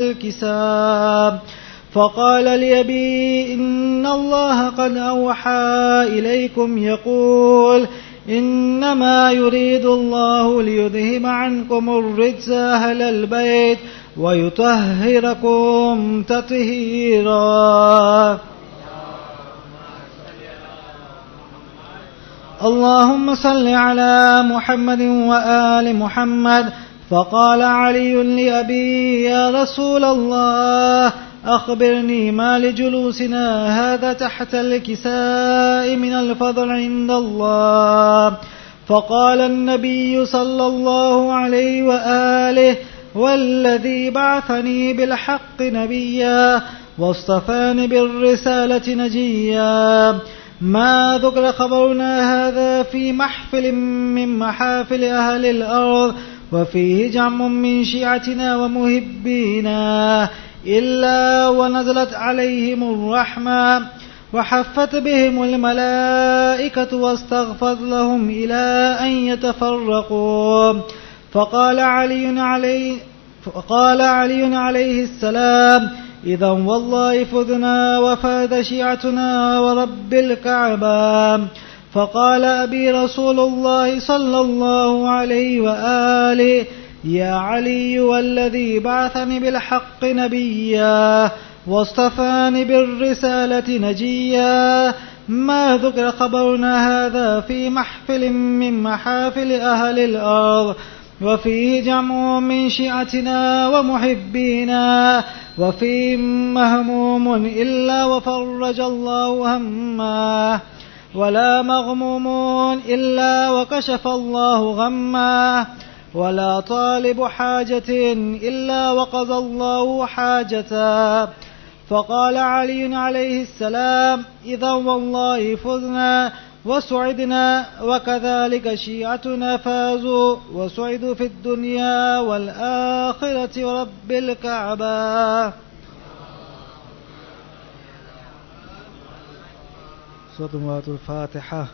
الكساب. فقال لأبي إن الله قد أوحى إليكم يقول إنما يريد الله ليذهب عنكم الرجس أهل البيت ويطهركم تطهيرا. اللهم صل على محمد وآل محمد. فقال علي لأبي يا رسول الله أخبرني ما لجلوسنا هذا تحت الكساء من الفضل عند الله. فقال النبي صلى الله عليه وآله والذي بعثني بالحق نبيا واصطفاني بالرسالة نجيا ما ذكر خبرنا هذا في محفل من محافل أهل الأرض وفيه جمع من شيعتنا ومحبينا إلا ونزلت عليهم الرحمة وحفت بهم الملائكة واستغفرت لهم إلى أن يتفرقوا. فقال علي عليه السلام إذا والله فذنا وفاذ شيعتنا ورب الكعبة. فقال أبي رسول الله صلى الله عليه وآله يا علي والذي بعثني بالحق نبيا واصطفاني بالرسالة نجيا ما ذكر خبرنا هذا في محفل من محافل أهل الأرض وفيه جمع من شيعتنا ومحبينا وفيه مهموم إلا وفرج الله همه ولا مغموم إلا وكشف الله غمه ولا طالب حاجة إلا وقضى الله حاجته. فقال علي عليه السلام إذا والله فزنا وسعدنا وكذلك شيعتنا فازوا وسعدوا في الدنيا والآخرة ورب الكعبة. سورة الفاتحة.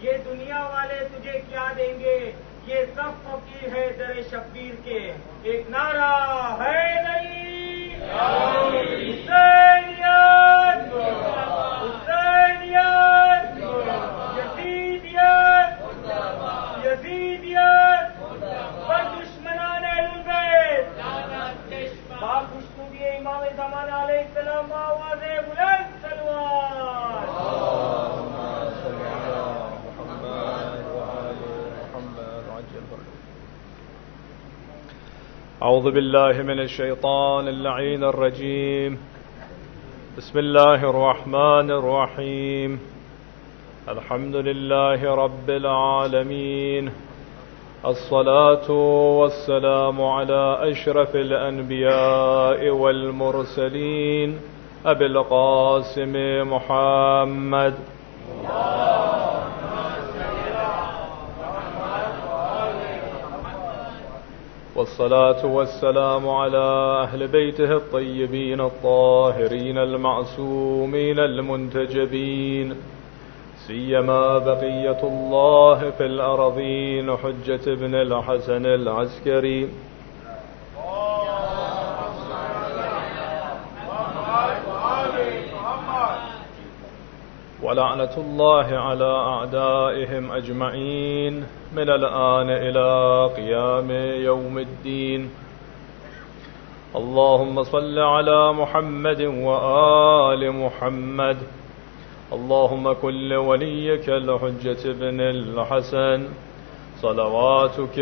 ये दुनिया वाले तुझे क्या देंगे, ये सब फकीर है दरे शब्बीर के। एक नारा है नहीं, हुसैनियत, हुसैनियत, यजीदियत, यजीदियत, पर दुश्मनान अहलुल बैत, बाखुशनुदी इमाम ज़माना अलैहिस्सलाम आवाज़े बुलंद सलवात। أعوذ بالله من الشيطان اللعين الرجيم. بسم الله الرحمن الرحيم. الحمد لله رب العالمين. الصلاة والسلام على أشرف الأنبياء والمرسلين أبي القاسم محمد. والصلاة والسلام على أهل بيته الطيبين الطاهرين المعصومين المنتجبين، سيما بقية الله في الأرضين حجة ابن الحسن العسكري. ولعنة الله على أعدائهم أجمعين من الآن إلى قيام يوم الدين. اللهم صل على محمد وآل محمد. اللهم كن لوليك الحجة بن الحسن صلواتك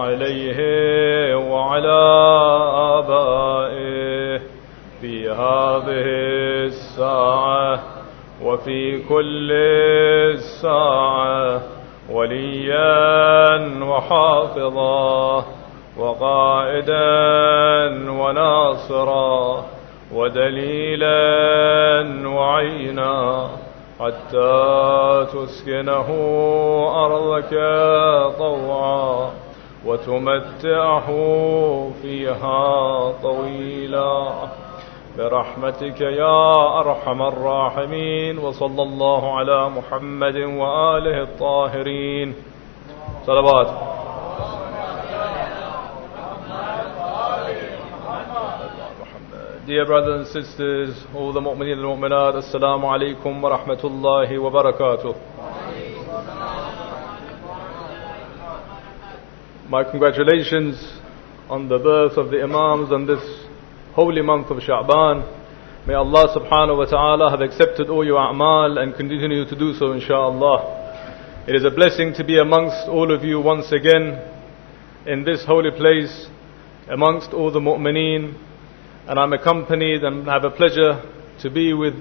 عليه وعلى آبائه في هذه الساعة وفي كل ساعة وليا وحافظا وقائدا وناصرا ودليلا وعينا، حتى تسكنه أرضك طوعا وتمتعه فيها طويلا برحمتك يا أرحم الراحمين. وصلى الله على محمد وآله الطاهرين. صلوات. Dear brothers and sisters, all the mu'mineen and mu'minat, assalamu alaikum wa rahmatullahi wa barakatuh. My congratulations on the birth of the Imams on this holy month of Shaban. May Allah subhanahu wa ta'ala have accepted all your a'mal and continue to do so inshaAllah. It is a blessing to be amongst all of you once again in this holy place, amongst all the mu'mineen. And I'm accompanied and have a pleasure to be with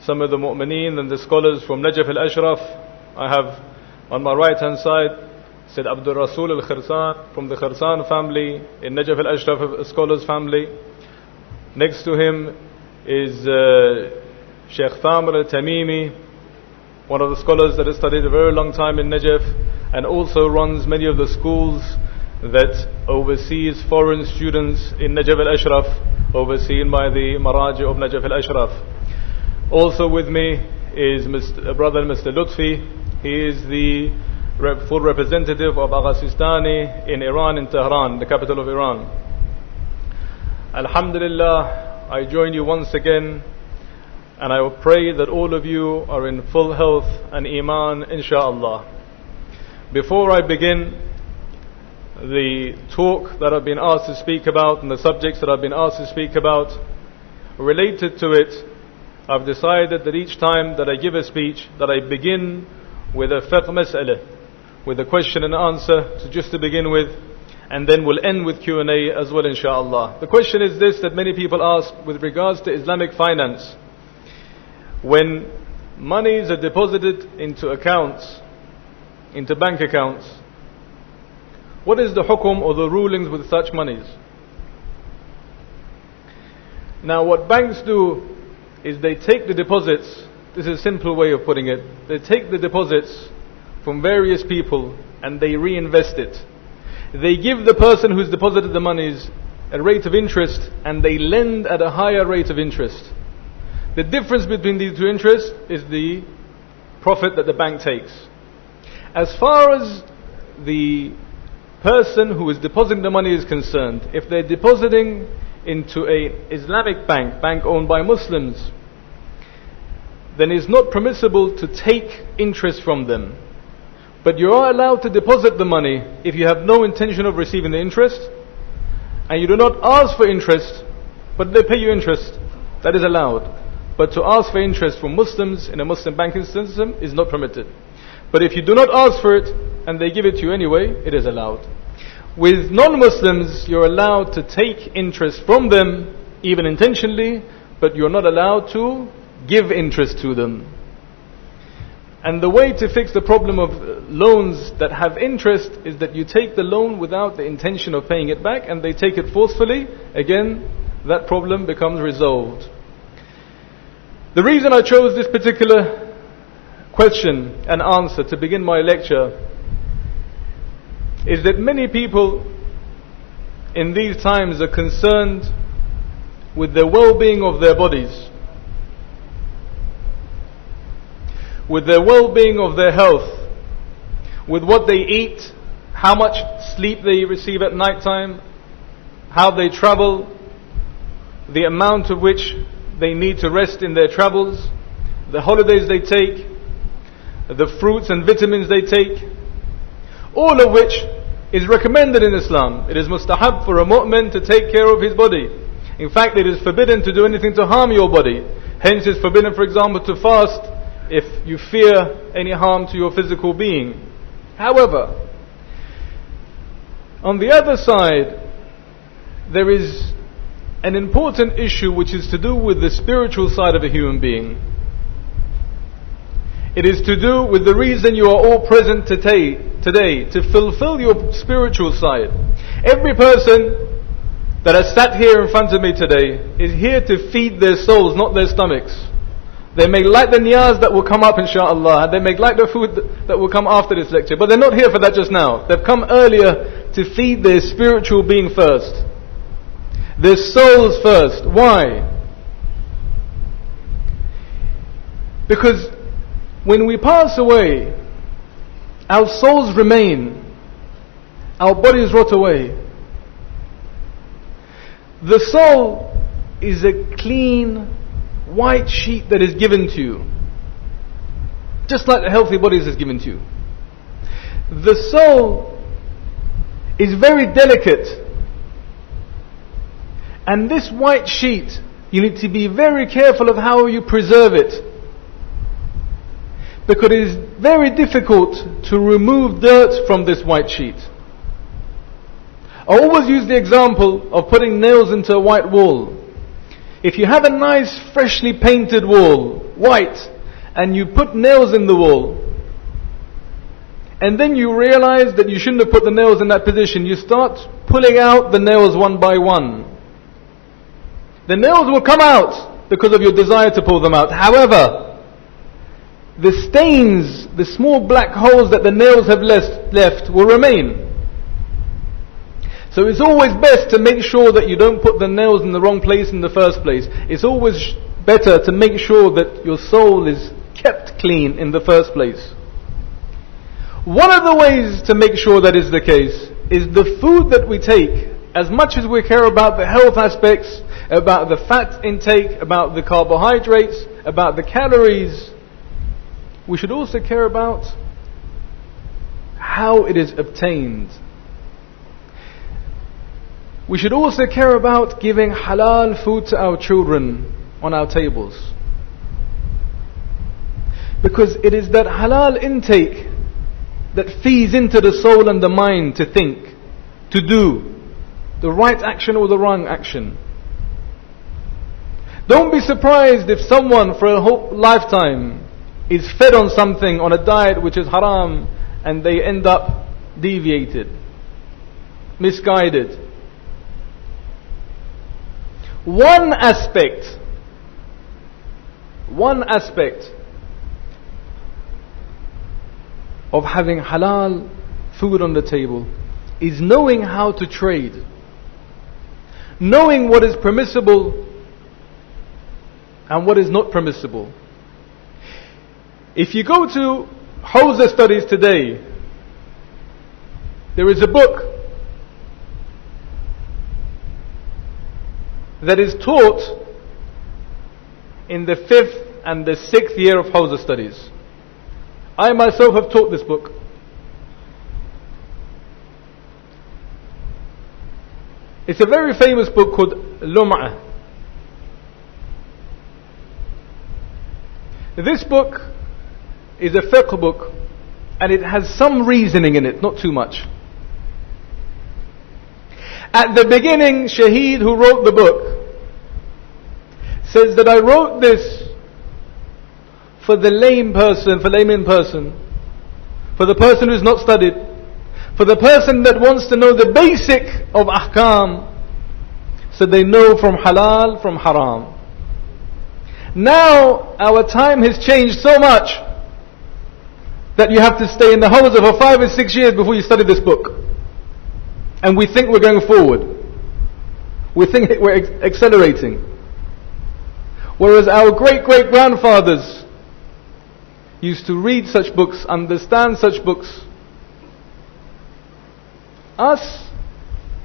some of the mu'mineen and the scholars from Najaf al-Ashraf. I have on my right hand side Said Abdul Rasul al-Khirsan from the Khirsan family in Najaf al-Ashraf scholars family. Next to him is Sheikh Thamir al-Tamimi, one of the scholars that has studied a very long time in Najaf and also runs many of the schools that oversees foreign students in Najaf al-Ashraf, overseen by the Maraji of Najaf al-Ashraf. Also with me is brother Mr. Lutfi. He is the full representative of Agha Sistani in Iran, in Tehran, the capital of Iran. Alhamdulillah, I join you once again, and I pray that all of you are in full health and iman, inshaAllah. Before I begin the talk that I've been asked to speak about and the subjects that I've been asked to speak about, related to it, I've decided that each time that I give a speech, that I begin with a fiqh mas'ala, with a question and answer just to begin with, and then we'll end with Q&A as well, inshaAllah. The question is this, that many people ask with regards to Islamic finance. When monies are deposited into accounts, into bank accounts, what is the hukum or the rulings with such monies? Now what banks do is they take the deposits, this is a simple way of putting it, they take the deposits from various people and they reinvest it. They give the person who's deposited the monies a rate of interest and they lend at a higher rate of interest. The difference between these two interests is the profit that the bank takes. As far as the person who is depositing the money is concerned, if they're depositing into an Islamic bank owned by Muslims, then it's not permissible to take interest from them. But you are allowed to deposit the money if you have no intention of receiving the interest, and you do not ask for interest, but they pay you interest. That is allowed. But to ask for interest from Muslims in a Muslim banking system is not permitted. But if you do not ask for it, and they give it to you anyway, it is allowed. With non-Muslims, you're allowed to take interest from them, even intentionally, but you're not allowed to give interest to them. And the way to fix the problem of loans that have interest is that you take the loan without the intention of paying it back, and they take it forcefully. Again, that problem becomes resolved. The reason I chose this particular question and answer to begin my lecture is that many people in these times are concerned with the well-being of their bodies, with their well-being of their health, with what they eat, how much sleep they receive at night time, how they travel, the amount of which they need to rest in their travels, the holidays they take, the fruits and vitamins they take, all of which is recommended in Islam. It is mustahab for a mu'min to take care of his body. In fact, it is forbidden to do anything to harm your body. Hence, it's forbidden, for example, to fast if you fear any harm to your physical being. However, on the other side, there is an important issue which is to do with the spiritual side of a human being. It is to do with the reason you are all present today, to fulfill your spiritual side. Every person that has sat here in front of me today is here to feed their souls, not their stomachs. They may like the niyaz that will come up inshaAllah, and they may like the food that will come after this lecture, but they're not here for that just now. They've come earlier to feed their spiritual being first, their souls first. Why? Because when we pass away, our souls remain, our bodies rot away. The soul is a clean, white sheet that is given to you, just like a healthy body is given to you. The soul is very delicate, and this white sheet, you need to be very careful of how you preserve it, because it is very difficult to remove dirt from this white sheet. I always use the example of putting nails into a white wall. If you have a nice freshly painted wall, white, and you put nails in the wall, and then you realize that you shouldn't have put the nails in that position, you start pulling out the nails one by one. The nails will come out because of your desire to pull them out. However, the stains, the small black holes that the nails have left will remain. So it's always best to make sure that you don't put the nails in the wrong place in the first place. It's always better to make sure that your soul is kept clean in the first place. One of the ways to make sure that is the case is the food that we take. As much as we care about the health aspects, about the fat intake, about the carbohydrates, about the calories, we should also care about how it is obtained. We should also care about giving halal food to our children on our tables. Because it is that halal intake that feeds into the soul and the mind to think, to do the right action or the wrong action. Don't be surprised if someone for a whole lifetime is fed on something, on a diet which is haram, and they end up deviated, misguided. One aspect of having halal food on the table is knowing how to trade, knowing what is permissible and what is not permissible. If you go to Hawza studies today, there is a book that is taught in the 5th and the 6th year of Hawza studies. I myself have taught this book. It's a very famous book called Lum'ah. This book is a fiqh book, and it has some reasoning in it, not too much. At the beginning, Shaheed, who wrote the book, says that I wrote this for the layman person, for the person who's not studied, for the person that wants to know the basic of ahkam, so they know from halal, from haram. Now, our time has changed so much that you have to stay in the Hawza for 5 or 6 years before you study this book. And we think we're going forward. We think we're accelerating. Whereas our great-great-grandfathers used to read such books, understand such books. Us,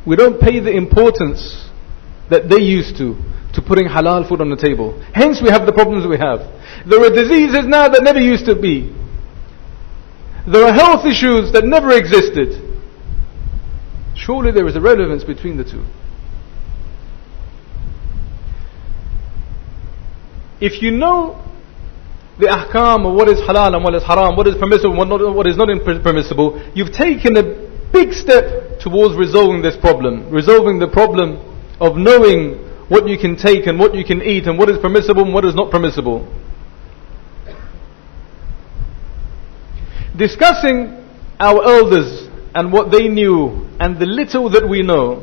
we don't pay the importance that they used to putting halal food on the table. Hence we have the problems we have. There are diseases now that never used to be. There are health issues that never existed. Surely there is a relevance between the two. If you know the ahkam of what is halal and what is haram, what is permissible and what is not permissible, you've taken a big step towards resolving this problem. Resolving the problem of knowing what you can take and what you can eat and what is permissible and what is not permissible. Discussing our elders and what they knew and the little that we know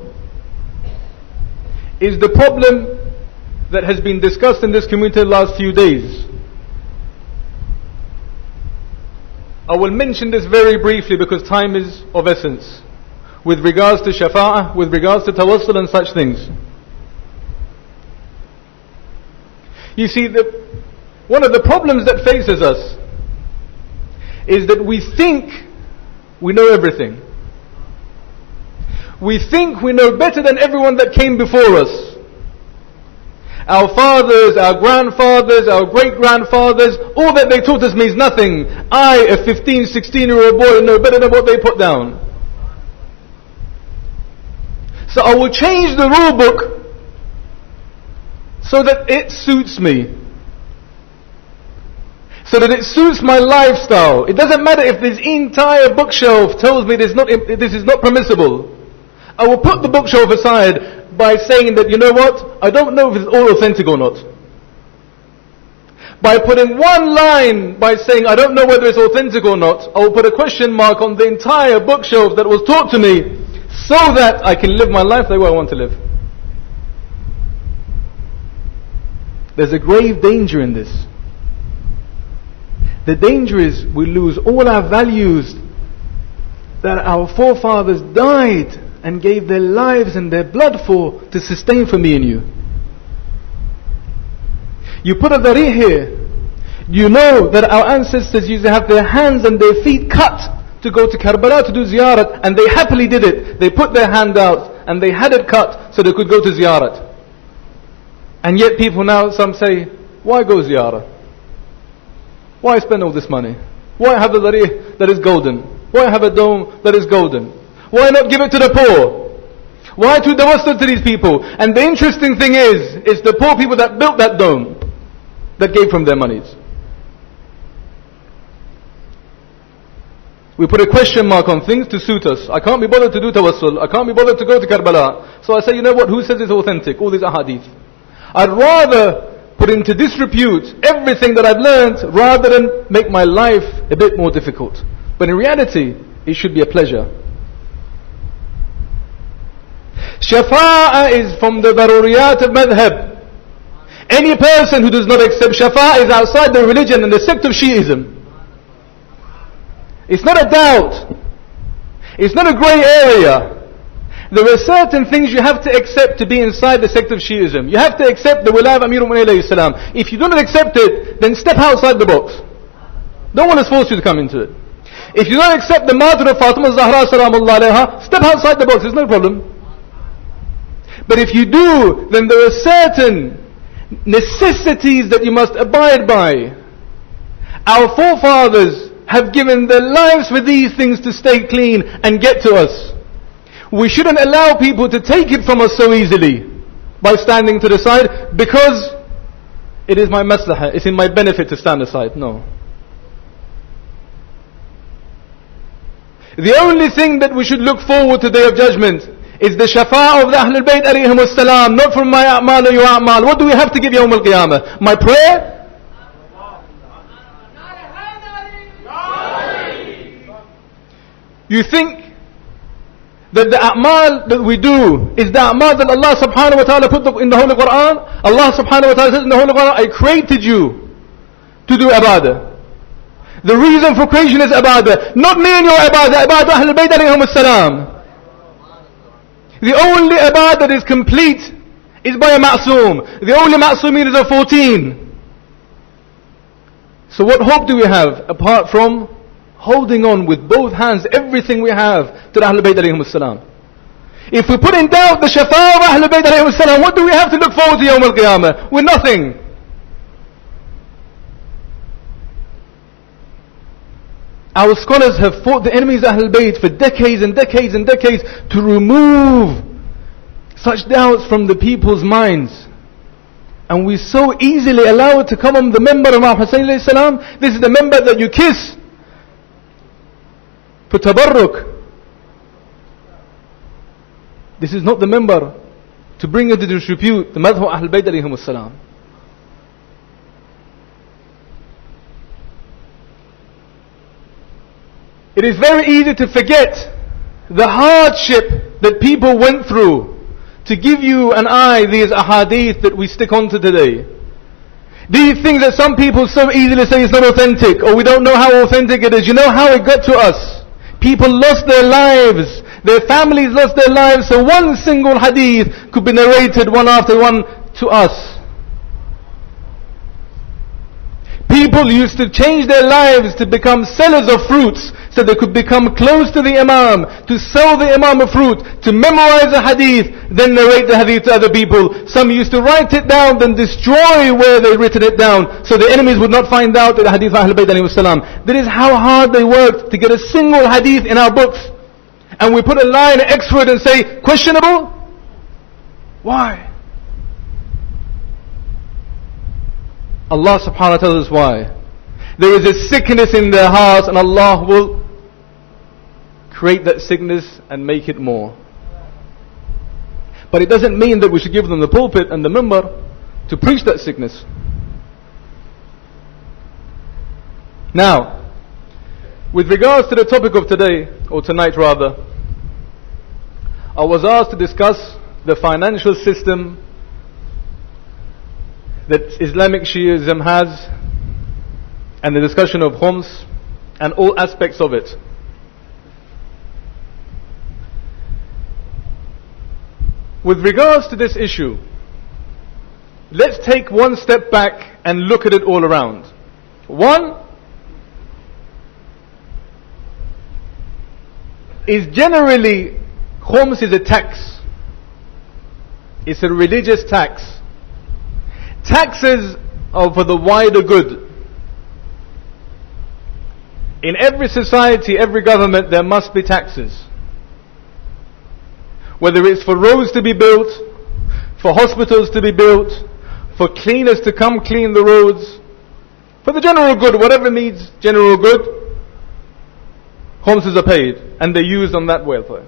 is the problem that has been discussed in this community the last few days. I will mention this very briefly because time is of essence, with regards to shafa'ah, with regards to tawassul and such things. You see, one of the problems that faces us is that we think we know everything. We think we know better than everyone that came before us. Our fathers, our grandfathers, our great-grandfathers, all that they taught us means nothing. I, a 15, 16-year-old boy, know better than what they put down. So I will change the rule book so that it suits me. So that it suits my lifestyle. It doesn't matter if this entire bookshelf tells me this is not permissible. I will put the bookshelf aside by saying that, you know what, I don't know if it's all authentic or not. By putting one line, by saying I don't know whether it's authentic or not, I will put a question mark on the entire bookshelf that was taught to me, so that I can live my life the way I want to live. There's a grave danger in this. The danger is we lose all our values that our forefathers died and gave their lives and their blood for, to sustain for me and you. You put a dari here, you know that our ancestors used to have their hands and their feet cut to go to Karbala to do ziyarat, and they happily did it. They put their hand out and they had it cut so they could go to ziyarat. And yet people now, some say, why go ziyarat? Why spend all this money? Why have a dari that is golden? Why have a dome that is golden? Why not give it to the poor? Why to tawassul to these people? And the interesting thing is, it's the poor people that built that dome that gave from their monies. We put a question mark on things to suit us. I can't be bothered to do tawassul. I can't be bothered to go to Karbala. So I say, you know what, who says it's authentic? All these ahadith. I'd rather put into disrepute everything that I've learned rather than make my life a bit more difficult. But in reality, it should be a pleasure. Shafa'ah is from the daruriyat of madhab. Any person who does not accept shafa'ah is outside the religion and the sect of Shi'ism. It's not a doubt. It's not a grey area. There are certain things you have to accept to be inside the sect of Shi'ism. You have to accept the Wiladat of Amirul Mu'minin alayhi salam. If you do not accept it, then step outside the box. No one has forced you to come into it. If you don't accept the martyr of Fatima Zahra salamullah alayha, step outside the box, there's no problem. But if you do, then there are certain necessities that you must abide by. Our forefathers have given their lives for these things to stay clean and get to us. We shouldn't allow people to take it from us so easily by standing to the side because it is my maslahah, it's in my benefit to stand aside. No. The only thing that we should look forward to the Day of Judgment is the shafa'ah of the Ahlul Bayt alayhim as-salam, not from my a'mal or your a'mal. What do we have to give Yawm al-Qiyamah? My prayer? You think that the a'mal that we do is the a'mal that Allah subhanahu wa ta'ala put in the Holy Quran? Allah subhanahu wa ta'ala says in the Holy Quran, I created you to do ibadah. The reason for creation is ibadah. Not me and your ibadah, ibadah Ahlul Bayt alayhim as-salam. The only ibadah that is complete is by a ma'soom. The only ma'soomiyan is of 14. So what hope do we have apart from holding on with both hands everything we have to the Ahlul Bayt alayhim as-salam? If we put in doubt the shafa'ah of Ahlul Bayt alayhim as-salam, what do we have to look forward to Yawm al-Qiyamah? With nothing. Our scholars have fought the enemies of Ahlul Bayt for decades and decades and decades to remove such doubts from the people's minds. And we so easily allow it to come on the member of Imam Hussain alayhi salam. This is the member that you kiss for tabarruk. This is not the member to bring into disrepute the madhab of Ahlul Bayt alayhim as-salam. It is very easy to forget the hardship that people went through to give you and I these ahadith that we stick on to today. These things that some people so easily say is not authentic, or we don't know how authentic it is. You know how it got to us. People lost their lives, their families lost their lives, so one single hadith could be narrated one after one to us. People used to change their lives to become sellers of fruits so they could become close to the Imam, to sell the Imam a fruit, to memorize a hadith, then narrate the hadith to other people. Some used to write it down, then destroy where they written it down, so the enemies would not find out that the hadith of Ahlul Bayt alayhi salam. That is how hard they worked to get a single hadith in our books. And we put a line extra and say, questionable? Why? Allah subhanahu wa ta'ala tells us why. There is a sickness in their hearts and Allah will create that sickness and make it more. But it doesn't mean that we should give them the pulpit and the minbar to preach that sickness. Now, with regards to the topic of today, or tonight rather, I was asked to discuss the financial system that Islamic Shiism has, and the discussion of khums and all aspects of it. With regards to this issue, let's take one step back and look at it all around. One is generally khums is a tax. It's a religious tax. Taxes are for the wider good. In every society, every government, there must be taxes. Whether it's for roads to be built, for hospitals to be built, for cleaners to come clean the roads, for the general good, whatever needs general good, khumses are paid, and they're used on that welfare.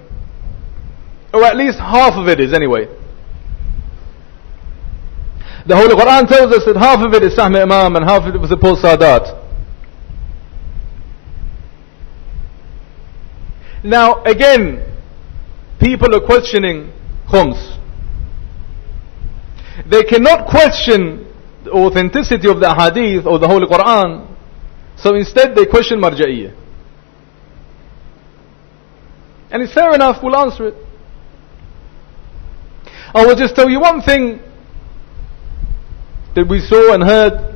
Or at least half of it is anyway. The Holy Quran tells us that half of it is Sahm Imam and half of it was the Paul Sadat. Now again, people are questioning khums. They cannot question the authenticity of the hadith or the Holy Quran, so instead they question marja'iyah. And it's fair enough, we'll answer it. I will just tell you one thing that we saw and heard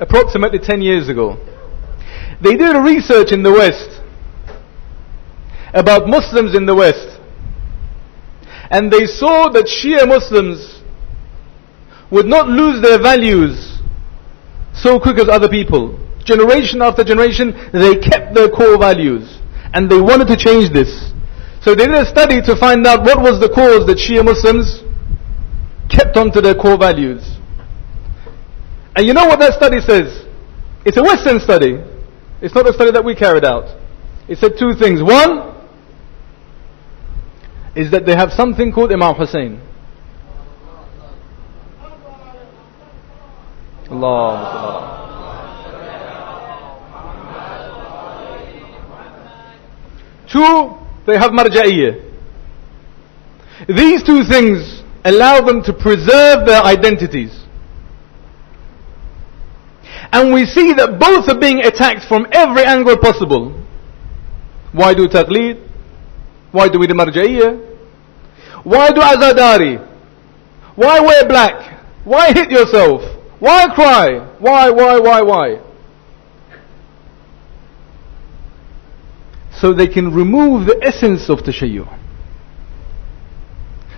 approximately 10 years ago. They did a research in the West about Muslims in the West, and they saw that Shia Muslims would not lose their values so quick as other people. Generation after generation, they kept their core values, and they wanted to change this. So they did a study to find out what was the cause that Shia Muslims kept on to their core values. And you know what that study says? It's a Western study. It's not a study that we carried out. It said two things. One is that they have something called Imam Hussein. Allah. Two, they have Marja'iyya. These two things allow them to preserve their identities. And we see that both are being attacked from every angle possible. Why do taqleed? Why do we do Marja'iyya? Why do Azadari? Why wear black? Why hit yourself? Why cry? Why? So they can remove the essence of Tashayyu.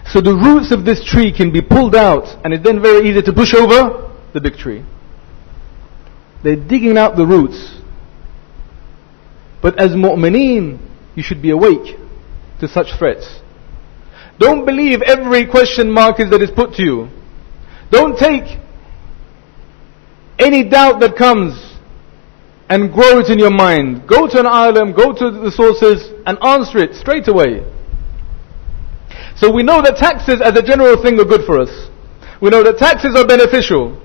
So the roots of this tree can be pulled out, and it's then very easy to push over the big tree. They're digging out the roots. But as mu'mineen, you should be awake to such threats. Don't believe every question mark that is put to you. Don't take any doubt that comes and grow it in your mind. Go to an alim, go to the sources and answer it straight away. So we know that taxes as a general thing are good for us. We know that taxes are beneficial.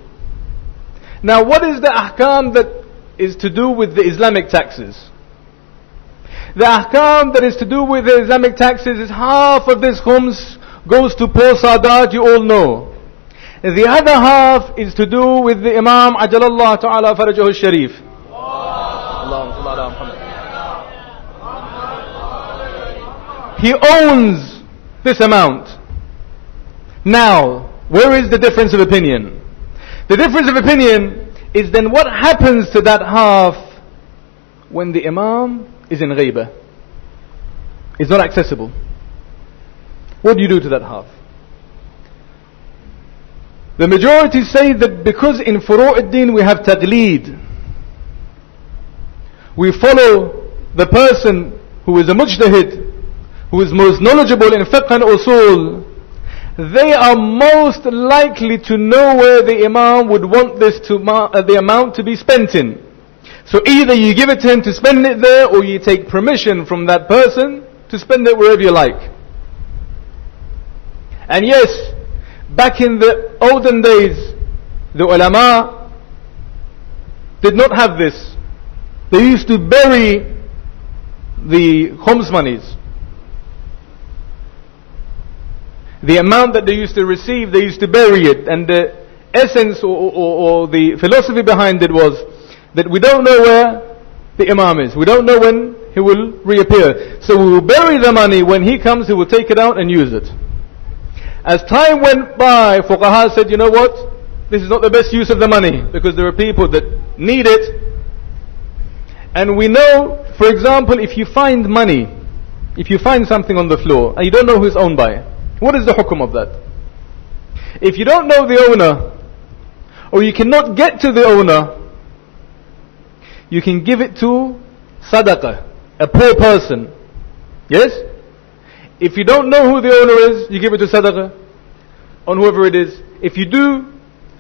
Now what is the ahkam that is to do with the Islamic taxes? The ahkam that is to do with the Islamic taxes is half of this khums goes to poor Sadat, you all know. The other half is to do with the Imam Ajalallah Ta'ala Farajahu Sharif. He owns this amount. Now, where is the difference of opinion? The difference of opinion is then what happens to that half when the Imam is in ghaibah. It's not accessible. What do you do to that half? The majority say that because in Furu' ad-Din we have taqleed, we follow the person who is a mujtahid, who is most knowledgeable in fiqh and usul, they are most likely to know where the Imam would want this to the amount to be spent in. So either you give it to him to spend it there, or you take permission from that person to spend it wherever you like. And yes, back in the olden days, the ulama did not have this. They used to bury the khums monies. The amount that they used to receive, they used to bury it. And the essence or the philosophy behind it was that we don't know where the Imam is. We don't know when he will reappear. So we will bury the money. When he comes, he will take it out and use it. As time went by, Fuqaha said, you know what? This is not the best use of the money, because there are people that need it. And we know, for example, if you find money, if you find something on the floor, and you don't know who it's owned by, what is the hukum of that? If you don't know the owner, or you cannot get to the owner, you can give it to sadaqah, a poor person. Yes? If you don't know who the owner is, you give it to sadaqah on whoever it is. If you do,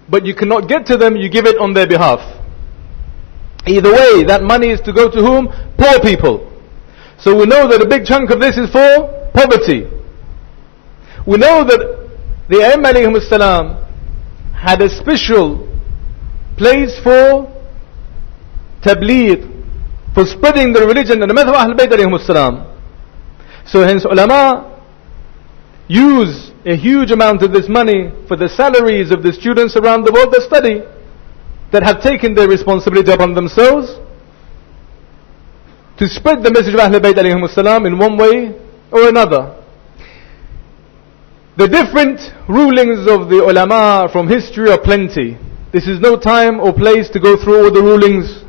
but you cannot get to them, you give it on their behalf. Either way, that money is to go to whom? Poor people. So we know that a big chunk of this is for poverty. We know that the Imam alayhim as-salam had a special place for tabligh, for spreading the religion and the method of Ahlul Bayt alayhim as-salam. So hence ulama use a huge amount of this money for the salaries of the students around the world that study, that have taken their responsibility upon themselves to spread the message of Ahlul Bayt alayhim as-salam in one way or another. The different rulings of the ulama from history are plenty. This is no time or place to go through all the rulings.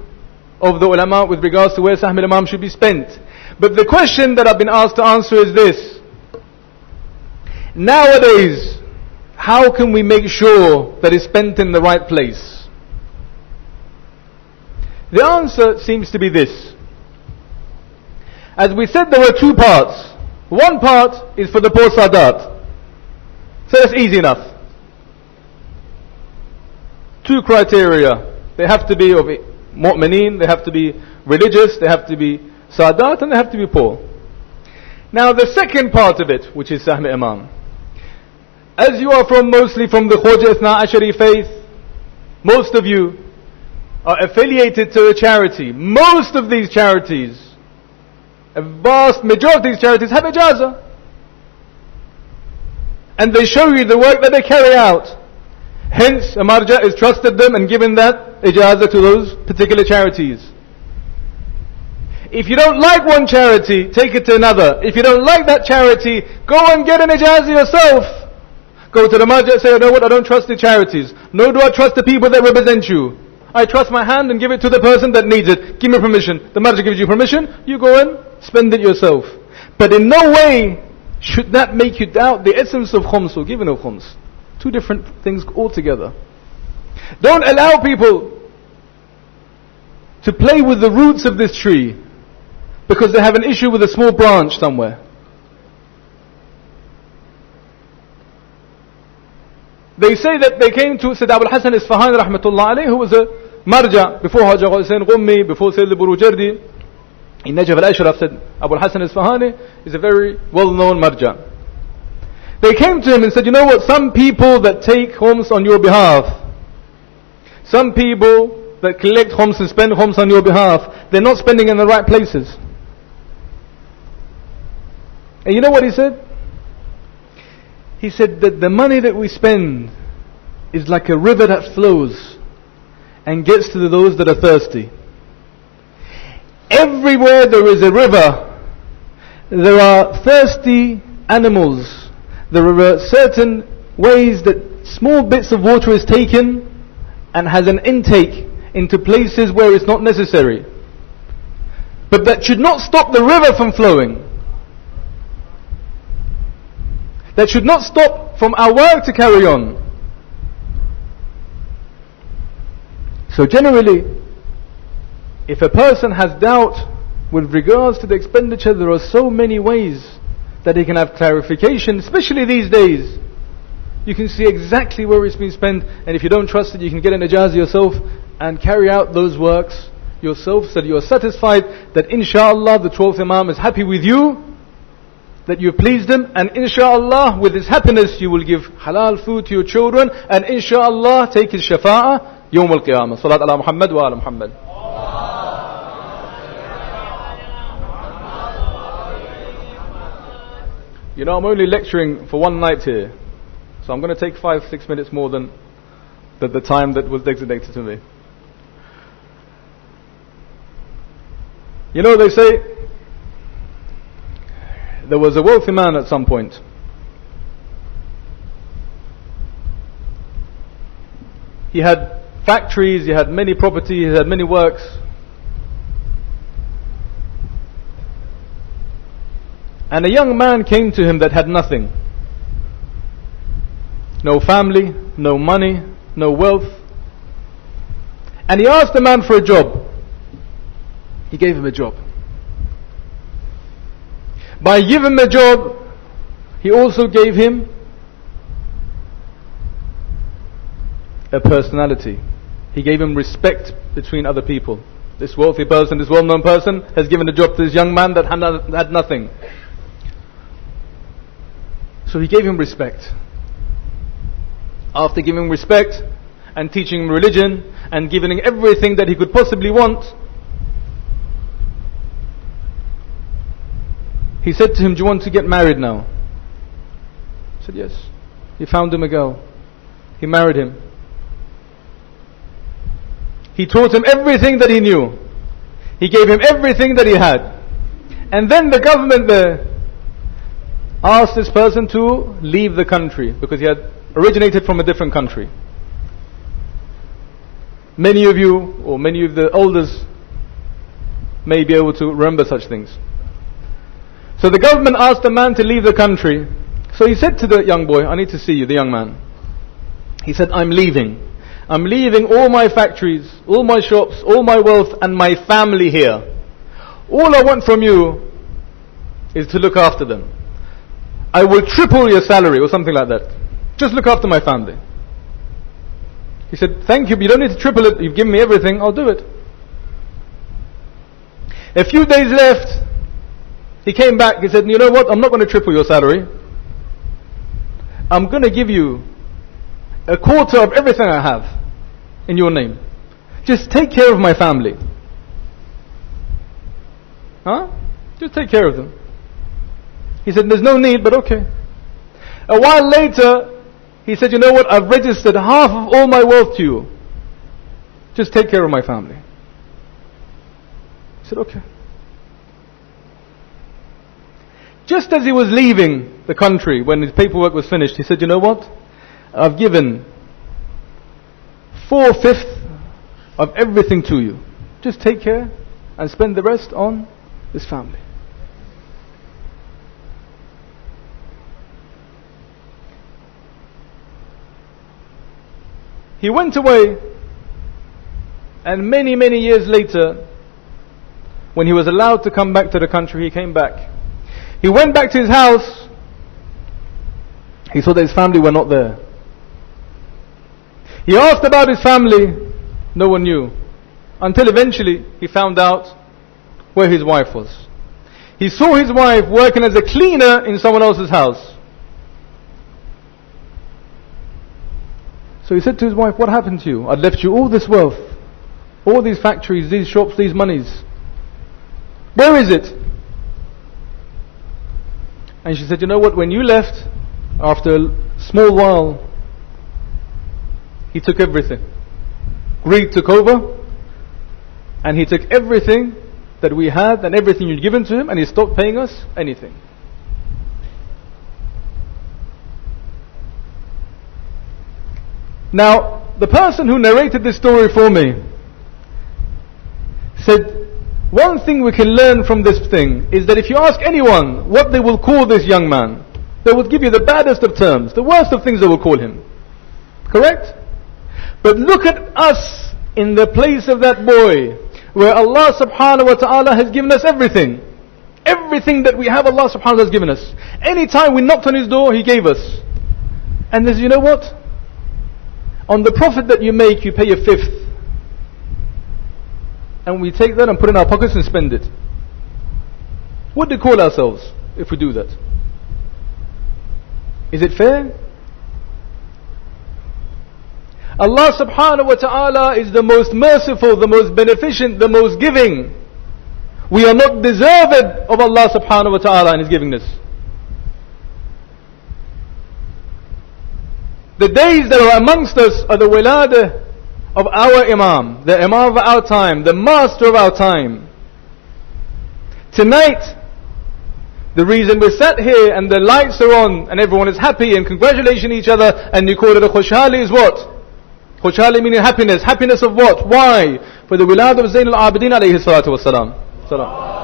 of the ulama with regards to where Sahm al-Imam should be spent. But the question that I've been asked to answer is this: nowadays, how can we make sure that it's spent in the right place? The answer seems to be this. As we said, there were two parts. One part is for the poor Sadat. So that's easy enough. Two criteria. They have to be of mu'mineen, they have to be religious, they have to be Sadat, and they have to be poor. Now the second part of it, which is Sahm Imam. As you are mostly from the Khwaja Ithna Ashari faith, most of you are affiliated to a charity. Most of these charities, a vast majority of these charities have ijazah. And they show you the work that they carry out. Hence, a marja is trusted them and given that ijazah to those particular charities. If you don't like one charity, take it to another. If you don't like that charity, go and get an ijazah yourself. Go to the marja and say, you know what, I don't trust the charities. Nor do I trust the people that represent you. I trust my hand and give it to the person that needs it. Give me permission. The marja gives you permission, you go and spend it yourself. But in no way should that make you doubt the essence of khums or giving of khums. Two different things altogether. Don't allow people to play with the roots of this tree because they have an issue with a small branch somewhere. They say that they came to Sayyid Abul Hasan Isfahani rahmatullah alayhi, who was a marja before Haji Hussain Qummi, before Sayyid al-Burujardi. In Najaf al-Ashraf, said Abul Hasan Isfahani is a very well-known marja. They came to him and said, you know what, some people that take khums on your behalf, some people that collect khums and spend khums on your behalf, they're not spending in the right places. And you know what he said? He said that the money that we spend is like a river that flows and gets to those that are thirsty. Everywhere there is a river, there are thirsty animals. There are certain ways that small bits of water is taken and has an intake into places where it's not necessary. But that should not stop the river from flowing. That should not stop from our work to carry on. So generally, if a person has doubt with regards to the expenditure, there are so many ways that he can have clarification, especially these days. You can see exactly where it's been spent, and if you don't trust it, you can get an ijazah yourself and carry out those works yourself so that you are satisfied that inshallah the 12th Imam is happy with you, that you pleased him, and inshallah with his happiness you will give halal food to your children, and inshallah take his shafa'ah yawm al-qiyamah. Salat ala Muhammad wa ala Muhammad. You know, I'm only lecturing for one night here, so I'm going to take 5-6 minutes more than the time that was designated to me. You know, they say there was a wealthy man at some point. He had factories, he had many properties, he had many works. And a young man came to him that had nothing. No family, no money, no wealth. And he asked the man for a job. He gave him a job. By giving him a job, he also gave him a personality. He gave him respect between other people. This wealthy person, this well-known person, has given a job to this young man that had nothing. So he gave him respect. After giving him respect and teaching him religion and giving him everything that he could possibly want, he said to him, do you want to get married now? He said, yes. He found him a girl. He married him. He taught him everything that he knew. He gave him everything that he had. And then the government there asked this person to leave the country because he had originated from a different country. Many of you, or many of the elders, may be able to remember such things. So the government asked the man to leave the country. So he said to the young boy, I need to see you, the young man. He said, I'm leaving. I'm leaving all my factories, all my shops, all my wealth and my family here. All I want from you is to look after them. I will triple your salary or something like that. Just look after my family. He said, thank you, but you don't need to triple it. You've given me everything, I'll do it. A few days left, he came back, he said, you know what, I'm not going to triple your salary. I'm going to give you a quarter of everything I have in your name. Just take care of my family. Huh? Just take care of them. He said, there's no need, but okay. A while later, he said, you know what, I've registered half of all my wealth to you. Just take care of my family. He said, okay. Just as he was leaving the country, when his paperwork was finished, he said, you know what, I've given 4/5 of everything to you. Just take care and spend the rest on this family. He went away, and many, many years later, when he was allowed to come back to the country, he came back. He went back to his house. He saw that his family were not there. He asked about his family. No one knew. Until eventually he found out where his wife was. He saw his wife working as a cleaner in someone else's house. So he said to his wife, what happened to you? I'd left you all this wealth, all these factories, these shops, these monies. Where is it? And she said, you know what, when you left, after a small while, he took everything. Greed took over, and he took everything that we had and everything you'd given to him, and he stopped paying us anything. Now, the person who narrated this story for me said, one thing we can learn from this thing is that if you ask anyone what they will call this young man, they will give you the baddest of terms, the worst of things they will call him. Correct? But look at us in the place of that boy, where Allah subhanahu wa ta'ala has given us everything. Everything that we have, Allah subhanahu wa ta'ala has given us. Anytime we knocked on his door, he gave us. And there's, you know what? On the profit that you make, you pay a 1/5. And we take that and put it in our pockets and spend it. What do we call ourselves if we do that? Is it fair? Allah subhanahu wa ta'ala is the most merciful, the most beneficent, the most giving. We are not deserved of Allah subhanahu wa ta'ala and His givingness. The days that are amongst us are the Wiladat of our Imam, the Imam of our time, the master of our time. Tonight, the reason we're sat here and the lights are on and everyone is happy and congratulating each other and you call it a khushhali is what? Khushhali meaning happiness. Happiness of what? Why? For the Wiladat of Zayn al-Abidin alayhi salatu wassalam. Salam.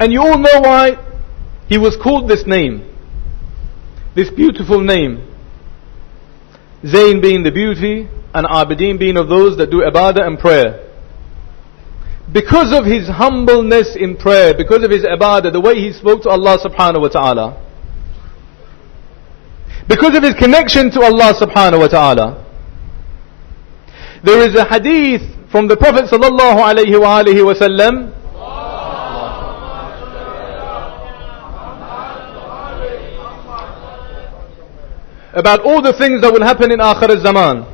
And you all know why he was called this name, this beautiful name. Zayn being the beauty, and Abidin being of those that do ibadah and prayer. Because of his humbleness in prayer, because of his ibadah, the way he spoke to Allah subhanahu wa ta'ala, because of his connection to Allah subhanahu wa ta'ala. There is a hadith from the Prophet sallallahu alayhi wa alihi wa sallam about all the things that will happen in Akhir al-Zaman,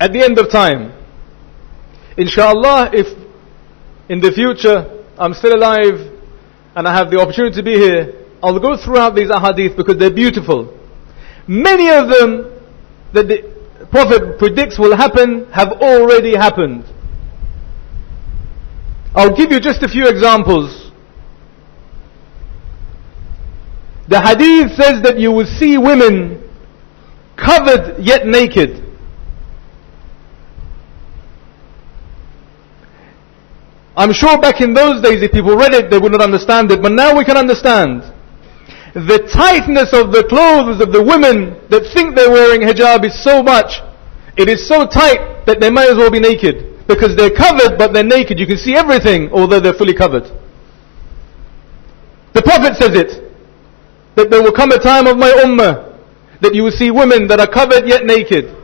at the end of time. Inshallah, if in the future I'm still alive and I have the opportunity to be here, I'll go throughout these ahadith because they're beautiful. Many of them that the Prophet predicts will happen have already happened. I'll give you just a few examples. The hadith says that you will see women covered yet naked. I'm sure back in those days if people read it they would not understand it, but now we can understand. The tightness of the clothes of the women that think they're wearing hijab is so much, it is so tight that they might as well be naked, because they're covered but they're naked. You can see everything although they're fully covered. The Prophet says it, that there will come a time of my ummah that you will see women that are covered yet naked.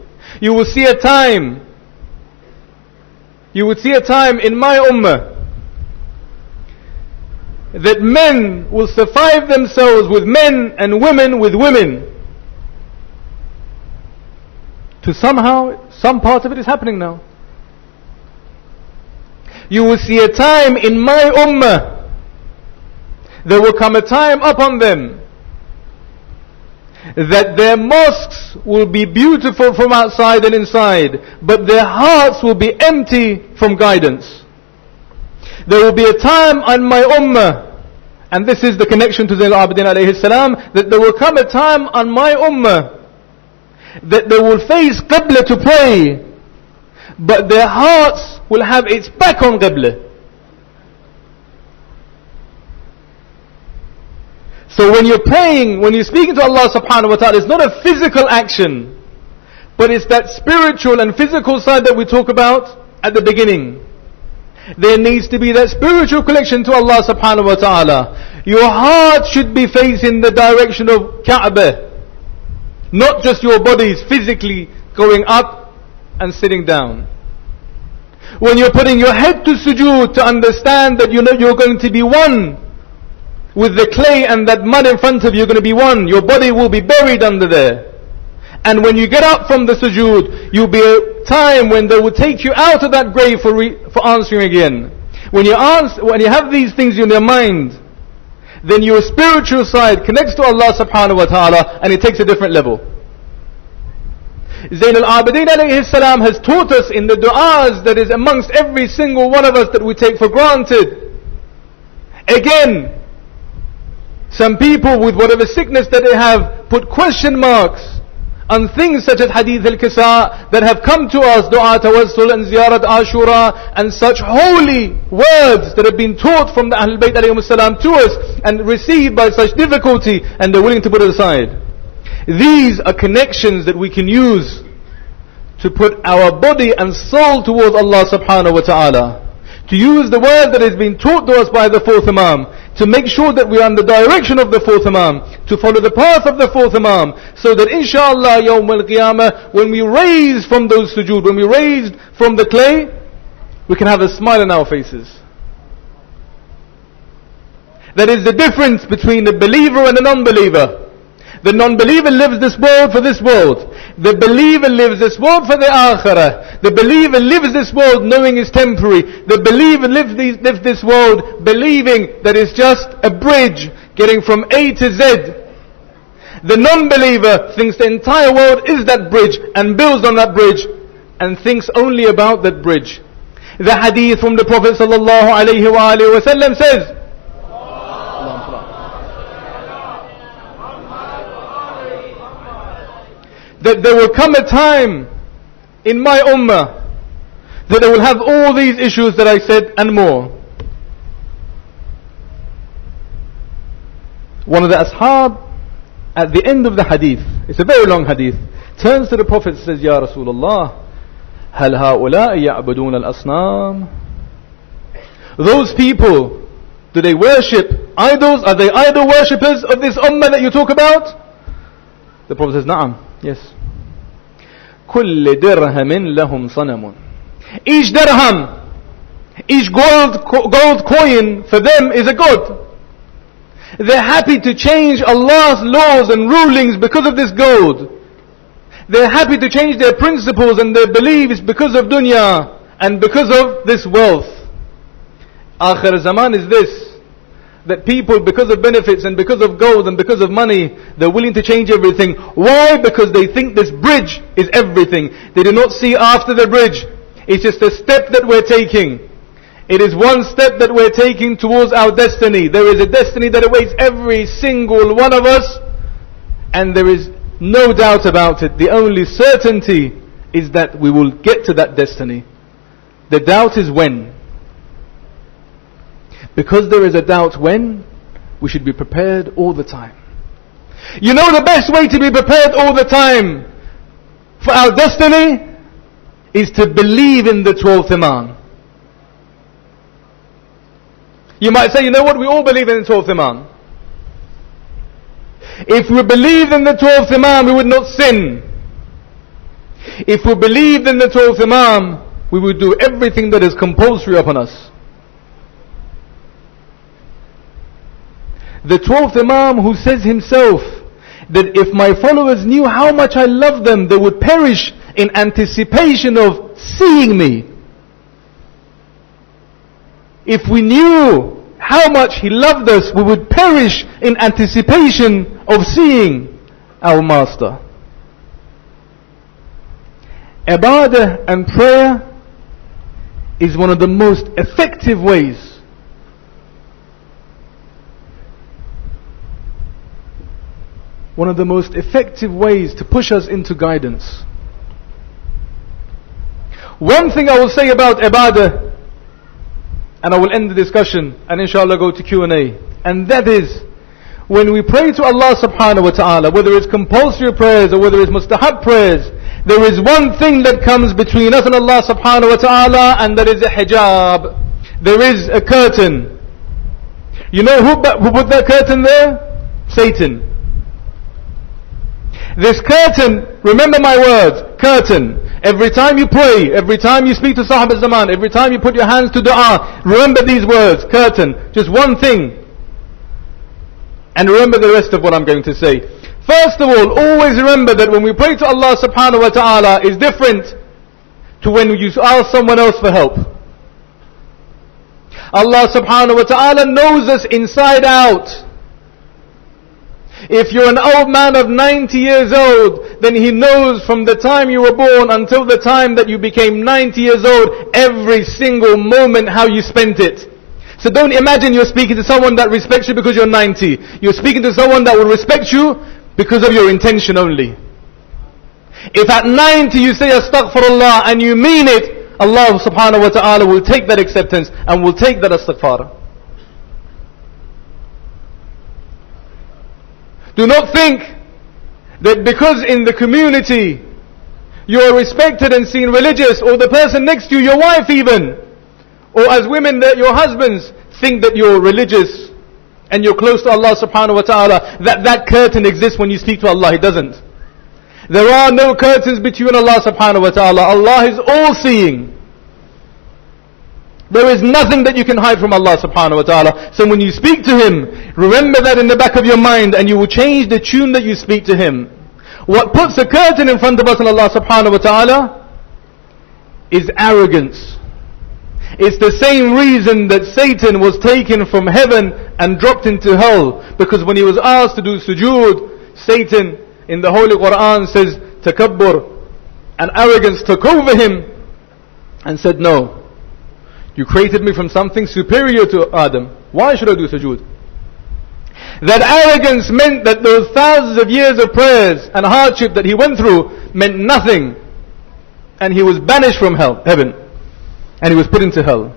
You will see a time in my ummah that men will survive themselves with men and women with women. To somehow, some part of it is happening now. You will see a time in my ummah, there will come a time upon them that their mosques will be beautiful from outside and inside, but their hearts will be empty from guidance. There will be a time on my ummah, and this is the connection to Zayn al-Abidin alayhi salam, that there will come a time on my ummah that they will face Qibla to pray, but their hearts will have its back on Qibla. So when you're praying, when you're speaking to Allah subhanahu wa ta'ala, it's not a physical action, but it's that spiritual and physical side that we talk about at the beginning. There needs to be that spiritual connection to Allah subhanahu wa ta'ala. Your heart should be facing the direction of Kaaba, not just your bodies physically going up and sitting down. When you're putting your head to sujood, to understand that you know you're going to be one with the clay and that mud in front of you, you're going to be one. Your body will be buried under there. And when you get up from the sujood, you'll be a time when they will take you out of that grave for answering again. When you have these things in your mind, then your spiritual side connects to Allah subhanahu wa ta'ala, and it takes a different level. Zayn al-Abidin alayhi salam has taught us in the du'as that is amongst every single one of us that we take for granted. Again, some people with whatever sickness that they have put question marks on things such as Hadith al-Kisa that have come to us, Dua Tawassul and Ziyarat Ashura and such holy words that have been taught from the Ahlul Bayt alayhim salam to us and received by such difficulty, and they're willing to put it aside. These are connections that we can use to put our body and soul towards Allah subhanahu wa ta'ala. To use the word that has been taught to us by the fourth Imam, to make sure that we are in the direction of the fourth Imam, to follow the path of the fourth Imam, so that inshallah Yawm al-Qiyamah, when we raise from those sujood, when we raised from the clay, we can have a smile on our faces. That is the difference between a believer and a non-believer. The non-believer lives this world for this world. The believer lives this world for the akhirah. The believer lives this world knowing it's temporary. The believer lives this world believing that it's just a bridge getting from A to Z. The non-believer thinks the entire world is that bridge and builds on that bridge and thinks only about that bridge. The hadith from the Prophet sallallahu alaihi wasallam says, that there will come a time in my ummah that they will have all these issues that I said and more. One of the ashab at the end of the hadith, it's a very long hadith, turns to the Prophet and says, Ya Rasulullah, هل هؤلاء يعبدون الأصنام? Those people, do they worship idols? Are they idol worshippers of this ummah that you talk about? The Prophet says, Na'am, yes. كل درهم لهم صنم. Each dirham, each gold coin for them is a god. They're happy to change Allah's laws and rulings because of this gold. They're happy to change their principles and their beliefs because of dunya and because of this wealth. Akhir zaman is this, that people, because of benefits and because of gold and because of money, they're willing to change everything. Why? Because they think this bridge is everything. They do not see after the bridge. It's just a step that we're taking. It is one step that we're taking towards our destiny. There is a destiny that awaits every single one of us, and there is no doubt about it. The only certainty is that we will get to that destiny. The doubt is when. Because there is a doubt when, we should be prepared all the time. You know the best way to be prepared all the time for our destiny is to believe in the 12th Imam. You might say, you know what, we all believe in the 12th Imam. If we believed in the 12th Imam, we would not sin. If we believed in the 12th Imam, we would do everything that is compulsory upon us. The 12th Imam who says himself that if my followers knew how much I love them, they would perish in anticipation of seeing me. If we knew how much he loved us, we would perish in anticipation of seeing our Master. Ibadah and prayer is one of the most effective ways to push us into guidance. One thing I will say about ibadah, and I will end the discussion and inshallah go to Q&A, and that is, when we pray to Allah subhanahu wa ta'ala, whether it's compulsory prayers or whether it's mustahab prayers, there is one thing that comes between us and Allah subhanahu wa ta'ala, and that is a hijab. There is a curtain. You know who put that curtain there? Satan. This curtain, remember my words, curtain. Every time you pray, every time you speak to Sahab al-Zaman, every time you put your hands to dua, remember these words, curtain. Just one thing. And remember the rest of what I'm going to say. First of all, always remember that when we pray to Allah subhanahu wa ta'ala is different to when you ask someone else for help. Allah subhanahu wa ta'ala knows us inside out. If you're an old man of 90 years old, then He knows from the time you were born until the time that you became 90 years old, every single moment how you spent it. So don't imagine you're speaking to someone that respects you because you're 90. You're speaking to someone that will respect you because of your intention only. If at 90 you say astaghfirullah and you mean it, Allah subhanahu wa ta'ala will take that acceptance and will take that astaghfar. Do not think that because in the community you are respected and seen religious, or the person next to you, your wife even, or as women that your husbands think that you're religious and you're close to Allah subhanahu wa ta'ala, that curtain exists when you speak to Allah. It doesn't. There are no curtains between Allah subhanahu wa ta'ala. Allah is all seeing. There is nothing that you can hide from Allah subhanahu wa ta'ala. So when you speak to Him, remember that in the back of your mind, and you will change the tune that you speak to Him. What puts a curtain in front of us and Allah subhanahu wa ta'ala is arrogance. It's the same reason that Satan was taken from heaven and dropped into hell. Because when he was asked to do sujood, Satan in the Holy Quran says, takabbur, and arrogance took over him and said, no. You created me from something superior to Adam. Why should I do sujood? That arrogance meant that those thousands of years of prayers and hardship that he went through meant nothing. And he was banished from heaven. And he was put into hell.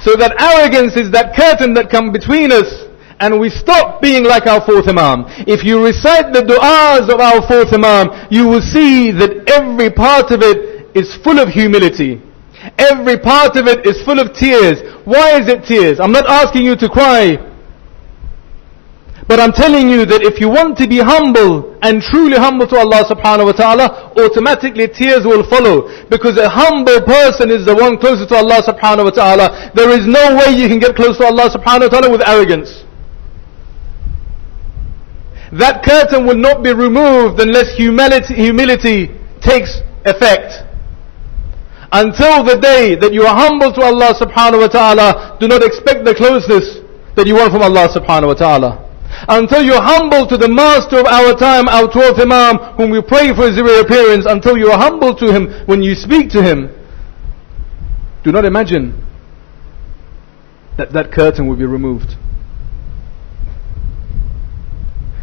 So that arrogance is that curtain that comes between us, and we stop being like our fourth Imam. If you recite the du'as of our fourth Imam, you will see that every part of it is full of humility. Every part of it is full of tears. Why is it tears? I'm not asking you to cry. But I'm telling you that if you want to be humble and truly humble to Allah subhanahu wa ta'ala, automatically tears will follow. Because a humble person is the one closer to Allah subhanahu wa ta'ala. There is no way you can get close to Allah subhanahu wa ta'ala with arrogance. That curtain will not be removed unless humility takes effect. Until the day that you are humble to Allah subhanahu wa ta'ala, do not expect the closeness that you want from Allah subhanahu wa ta'ala. Until you're humble to the master of our time, our 12th Imam, whom we pray for his reappearance, until you are humble to him when you speak to him, do not imagine that curtain will be removed.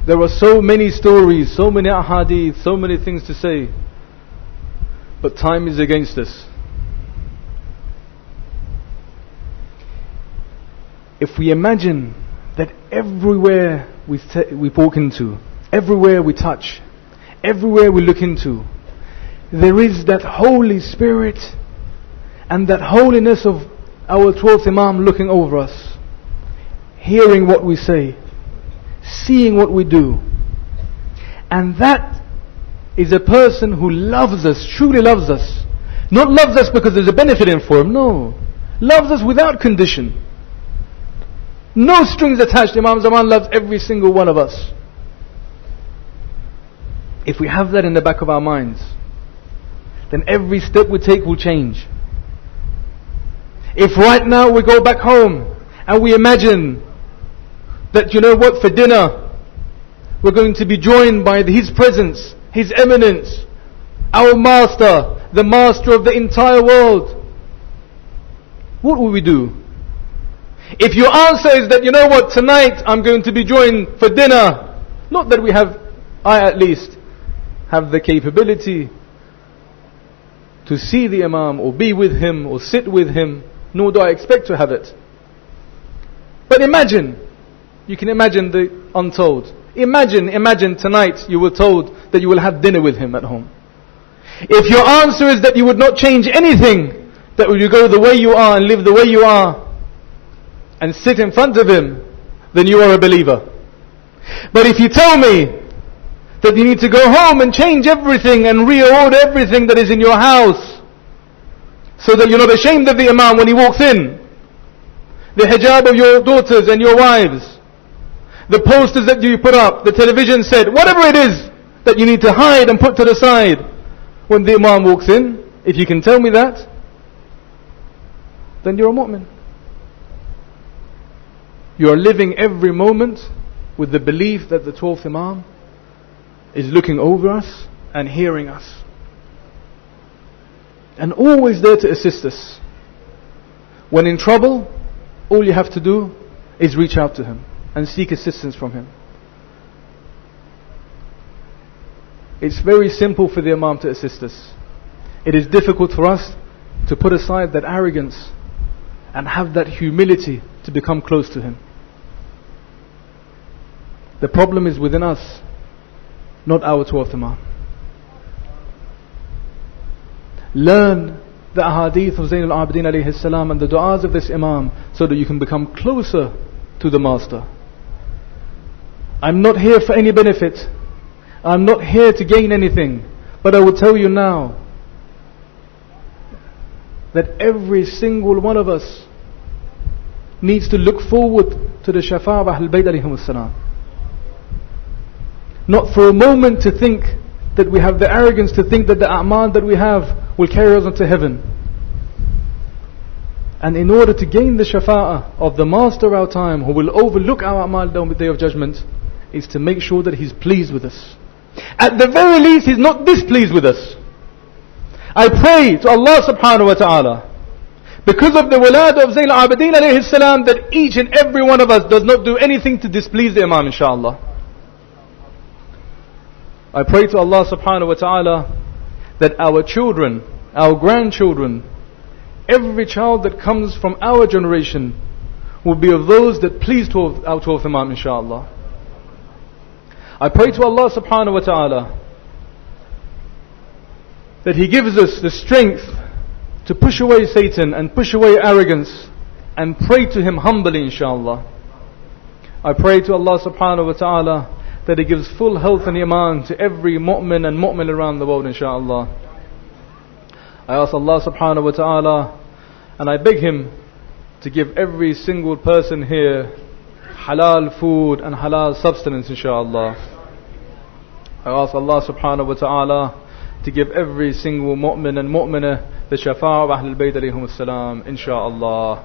There are so many stories, so many ahadith, so many things to say. But time is against us. If we imagine that everywhere we walk into, everywhere we touch, everywhere we look into, there is that Holy Spirit and that holiness of our 12th Imam looking over us, hearing what we say, seeing what we do. And that is a person who loves us, truly loves us. Not loves us because there's a benefit in for him, no. Loves us without condition. No strings attached. Imam Zaman loves every single one of us. If we have that in the back of our minds, then every step we take will change. If right now we go back home and we imagine that, you know what, for dinner we're going to be joined by His presence, His eminence, our master, the master of the entire world, what will we do? If your answer is that, you know what, tonight I'm going to be joined for dinner, not that I at least have the capability to see the Imam or be with him or sit with him, nor do I expect to have it. But imagine, you can imagine the untold. Imagine tonight you were told that you will have dinner with him at home. If your answer is that you would not change anything, that you go the way you are and live the way you are and sit in front of him, then you are a believer. But if you tell me that you need to go home and change everything and reorder everything that is in your house, so that you're not ashamed of the Imam when he walks in, the hijab of your daughters and your wives, the posters that you put up, the television set, whatever it is that you need to hide and put to the side when the Imam walks in, if you can tell me that, then you're a mu'min. You are living every moment with the belief that the 12th Imam is looking over us and hearing us, and always there to assist us. When in trouble, all you have to do is reach out to him and seek assistance from him. It's very simple for the Imam to assist us. It is difficult for us to put aside that arrogance and have that humility to become close to him. The problem is within us, not our 12th Imam. Learn the ahadith of Zayn al-Abidin alayhi salam and the du'as of this Imam so that you can become closer to the Master. I'm not here for any benefit. I'm not here to gain anything. But I will tell you now that every single one of us needs to look forward to the Shafa'a of Ahlul Bayt alayhimus salam. Not for a moment to think that we have the arrogance to think that the a'mal that we have will carry us into heaven. And in order to gain the shafa'ah of the Master of our time, who will overlook our a'mal on the Day of Judgment, is to make sure that He's pleased with us. At the very least, He's not displeased with us. I pray to Allah subhanahu wa ta'ala, because of the Wiladat of Zayn al-Abidin alayhi salam, that each and every one of us does not do anything to displease the Imam, inshaAllah. I pray to Allah subhanahu wa ta'ala that our children, our grandchildren, every child that comes from our generation will be of those that please our 12th Imam, inshaAllah. I pray to Allah subhanahu wa ta'ala that He gives us the strength to push away Satan and push away arrogance and pray to Him humbly, inshaAllah. I pray to Allah subhanahu wa ta'ala that He gives full health and iman to every mu'min and mu'min around the world, inshaAllah. I ask Allah subhanahu wa ta'ala, and I beg Him to give every single person here halal food and halal substance, inshaAllah. I ask Allah subhanahu wa ta'ala to give every single mu'min and mu'minah the shafa'a of Ahlul Bayt alayhimus salam, inshaAllah.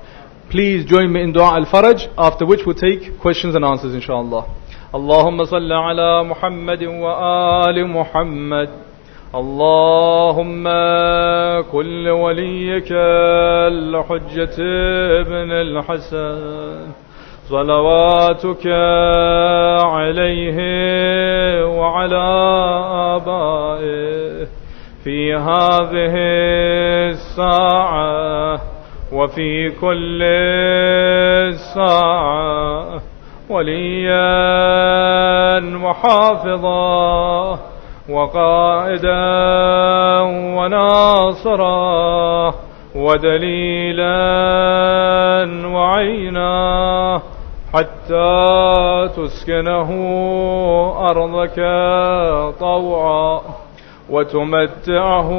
Please join me in dua al-faraj, after which we'll take questions and answers, inshaAllah. اللهم صل على محمد وآل محمد اللهم كل وليك الحجة ابن الحسن صلواتك عليه وعلى آبائه في هذه الساعة وفي كل ساعة وليا وحافظا وقائدا وناصرا ودليلا وعينا حتى تسكنه أرضك طوعا وتمتعه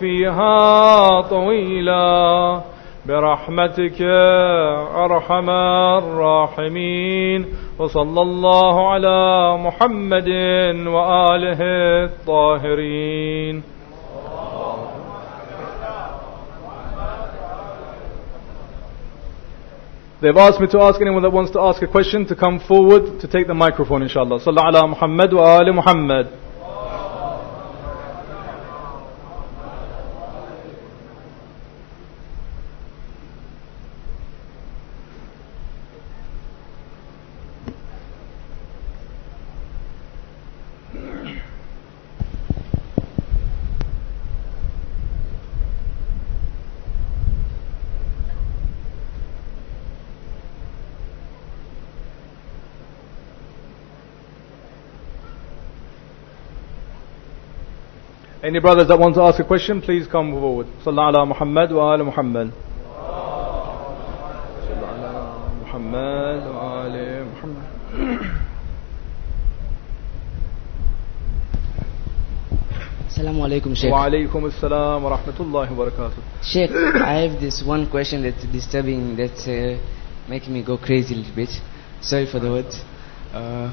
فيها طويلا برحمتك أرحم الراحمين وصلى الله على محمد وآله الطاهرين. They've asked me to ask anyone that wants to ask a question to come forward to take the microphone, inshallah. Sallallahu ala Muhammad wa ali Muhammad. Any brothers that want to ask a question, please come forward. Sallallahu ala Muhammad wa ali Muhammad. Sallallahu ala Muhammad wa ali Muhammad. Assalamu alaikum, Sheikh. Wa alaikum assalam wa rahmatullahi wa barakatuh. Sheikh, I have this one question that's disturbing, that's making me go crazy a little bit. Sorry for the words. I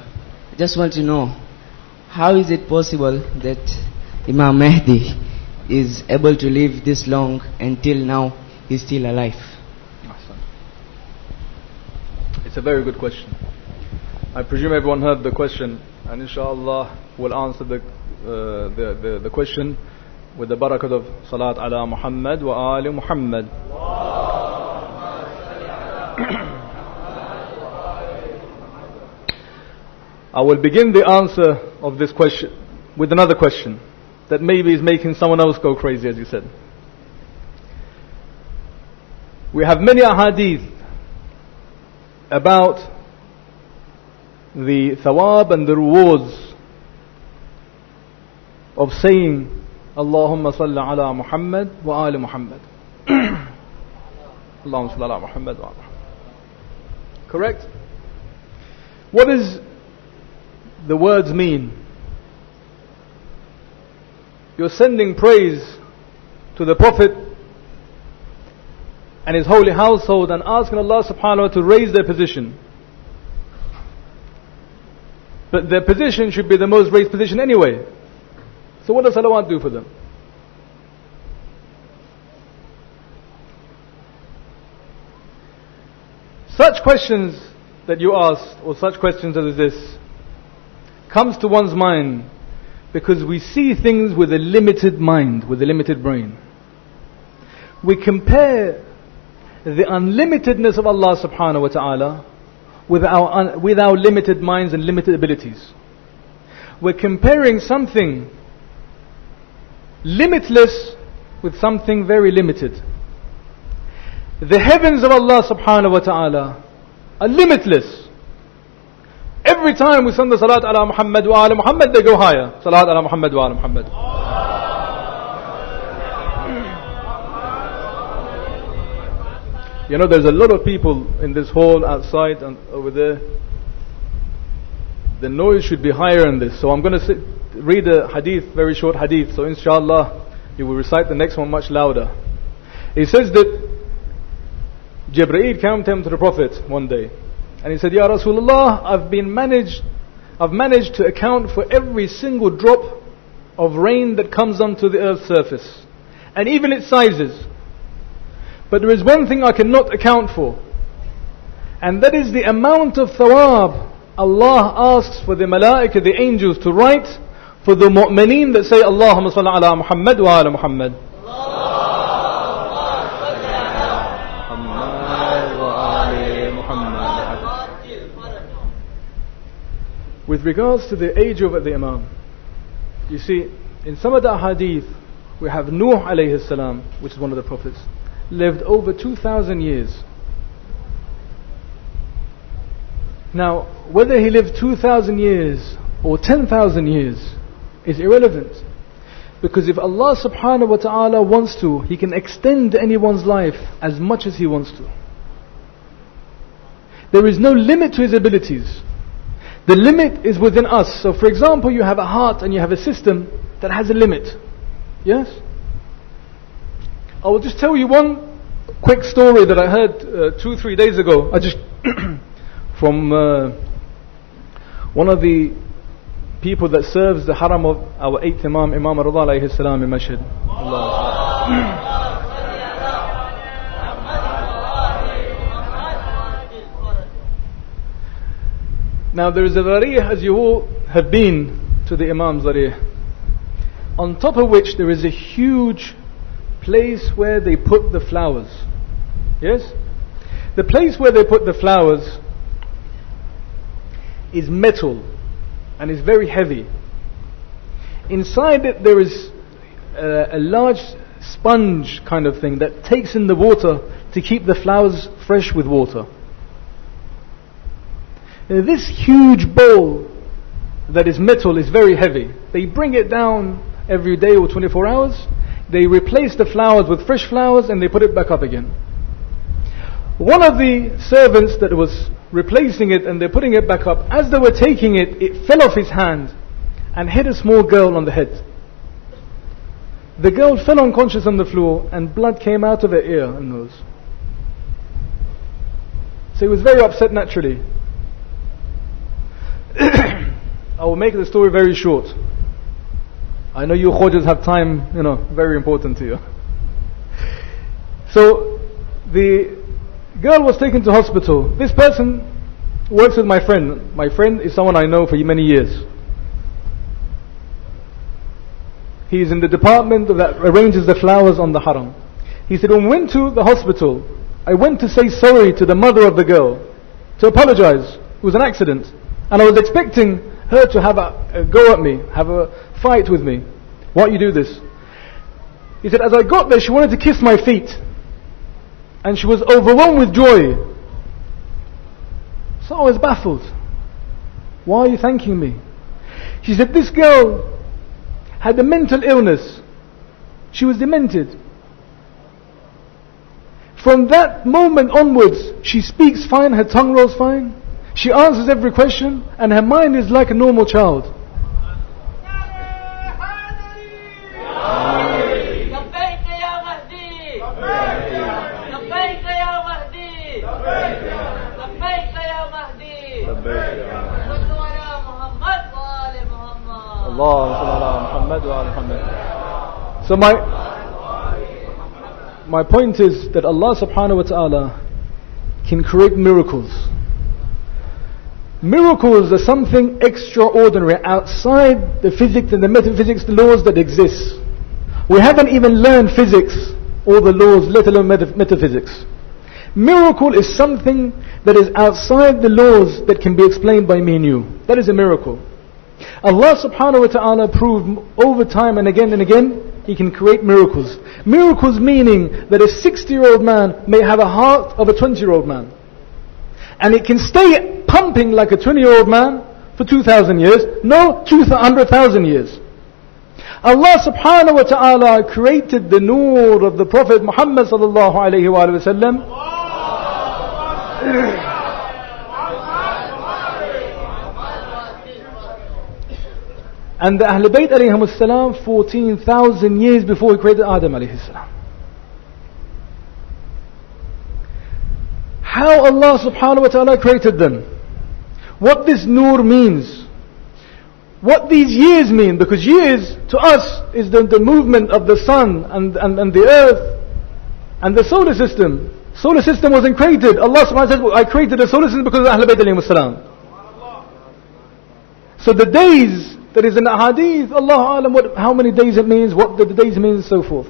just want to know, how is it possible that Imam Mahdi is able to live this long until now he's still alive? It's a very good question. I presume everyone heard the question, and inshallah we'll answer the question with the barakat of Salat ala Muhammad wa ali Muhammad. I will begin the answer of this question with another question that maybe is making someone else go crazy, as you said. We have many ahadith about the thawab and the rewards of saying Allahumma salli ala Muhammad wa ali Muhammad. Allahumma salli ala Muhammad wa ali Muhammad. Correct? What does the words mean? You're sending praise to the Prophet and his holy household and asking Allah subhanahu wa ta'ala to raise their position. But their position should be the most raised position anyway. So what does salawat do for them? Such questions that you asked, or such questions as this, comes to one's mind because we see things with a limited mind, with a limited brain. We compare the unlimitedness of Allah subhanahu wa ta'ala with our limited minds and limited abilities. We're comparing something limitless with something very limited. The heavens of Allah subhanahu wa ta'ala are limitless. Every time we send the Salat ala Muhammad wa ala Muhammad, they go higher. Salat ala Muhammad wa ala Muhammad. You know, there's a lot of people in this hall, outside and over there. The noise should be higher in this. So I'm going to read a hadith, very short hadith. So inshallah, you will recite the next one much louder. He says that Jibreel came to the Prophet one day. And he said, Ya Rasulullah, I've managed to account for every single drop of rain that comes onto the earth's surface, and even its sizes. But there is one thing I cannot account for, and that is the amount of thawab Allah asks for the malaika, the angels, to write for the mu'mineen that say Allahumma salli ala Muhammad wa ala Muhammad. with regards to the age of the Imam, you see, in some of the hadith, we have Nuh alayhi salam, which is one of the prophets, lived over 2,000 years. Now, whether he lived 2,000 years or 10,000 years is irrelevant. Because if Allah subhanahu wa ta'ala wants to, He can extend anyone's life as much as He wants to. There is no limit to His abilities. The limit is within us. So for example, you have a heart and you have a system that has a limit. Yes? I will just tell you one quick story that I heard 2-3 days ago. I just from one of the people that serves the haram of our 8th Imam, Imam Rida alayhi salam in Masjid. Now there is a Zarih, as you all have been to the Imam's Zarih, on top of which there is a huge place where they put the flowers. Yes? The place where they put the flowers is metal and is very heavy. Inside it there is a large sponge kind of thing that takes in the water to keep the flowers fresh with water. Now, this huge bowl that is metal is very heavy. They bring it down every day or 24 hours. They replace the flowers with fresh flowers and they put it back up again. One of the servants that was replacing it and they're putting it back up, as they were taking it, it fell off his hand and hit a small girl on the head. The girl fell unconscious on the floor and blood came out of her ear and nose. So he was very upset naturally. I will make the story very short. I know you Khojas have time, very important to you. So the girl was taken to hospital. This person works with my friend. My friend is someone I know for many years. He is in the department that arranges the flowers on the haram. He said, when we went to the hospital, I went to say sorry to the mother of the girl, to apologize. It was an accident. And I was expecting her to have a go at me, have a fight with me. Why you do this? He said, as I got there, she wanted to kiss my feet. And she was overwhelmed with joy. So I was baffled. Why are you thanking me? She said, this girl had a mental illness. She was demented. From that moment onwards, she speaks fine, her tongue rolls fine. She answers every question, and her mind is like a normal child. So my point is that Allah subhanahu wa ta'ala can create miracles. Miracles are something extraordinary outside the physics and the metaphysics, the laws that exist. We haven't even learned physics or the laws, let alone metaphysics. Miracle is something that is outside the laws that can be explained by me and you. That is a miracle. Allah subhanahu wa ta'ala proved over time and again, He can create miracles. Miracles meaning that a 60-year-old man may have a heart of a 20-year-old man. And it can stay pumping like a 20-year-old man for 2,000 years. No, 200,000 years. Allah subhanahu wa ta'ala created the nur of the Prophet Muhammad sallallahu alayhi wa sallam. And the Ahlul Bayt alayhim salam 14,000 years before He created Adam alayhi salam. How Allah subhanahu wa ta'ala created them. What this nur means. What these years mean. Because years to us is the movement of the sun and the earth and the solar system. Solar system wasn't created. Allah subhanahu wa ta'ala said, I created the solar system because of Ahlul Bayt alayhim salam. So the days that is in the hadith, Allah alam, how many days it means, what the days mean and so forth.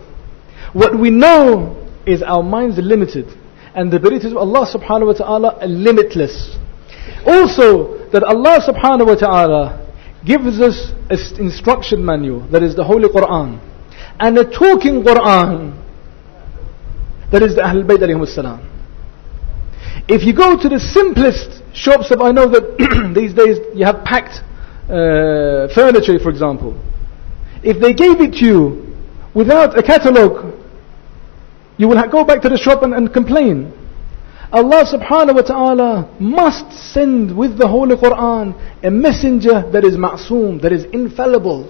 What we know is our minds are limited. And the abilities of Allah subhanahu wa ta'ala are limitless. Also, that Allah subhanahu wa ta'ala gives us an instruction manual, that is the Holy Quran, and a talking Quran, that is the Ahlul Bayt alayhimus salam. If you go to the simplest shops, I know that these days you have packed furniture, for example. If they gave it to you without a catalogue, you will go back to the shop and complain. Allah subhanahu wa ta'ala must send with the Holy Quran a messenger that is ma'soom, that is infallible.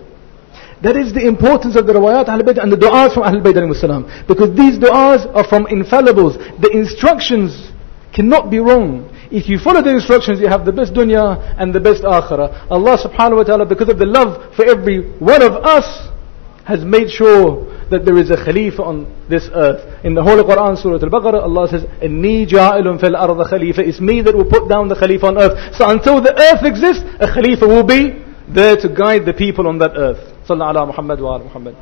That is the importance of the riwayat Ahlul Bayt and the du'as from Ahlul Bayt alayhimus salam. Because these du'as are from infallibles. The instructions cannot be wrong. If you follow the instructions, you have the best dunya and the best akhirah. Allah subhanahu wa ta'ala, because of the love for every one of us, has made sure that there is a Khalifa on this earth. In the Holy Quran, Surah Al-Baqarah, Allah says, إِنِّي جَاعِلٌ فِي الْأَرْضِ Khalifa. It's me that will put down the Khalifa on earth. So until the earth exists, a Khalifa will be there to guide the people on that earth. Sallallahu ala Muhammad wa ala Muhammad.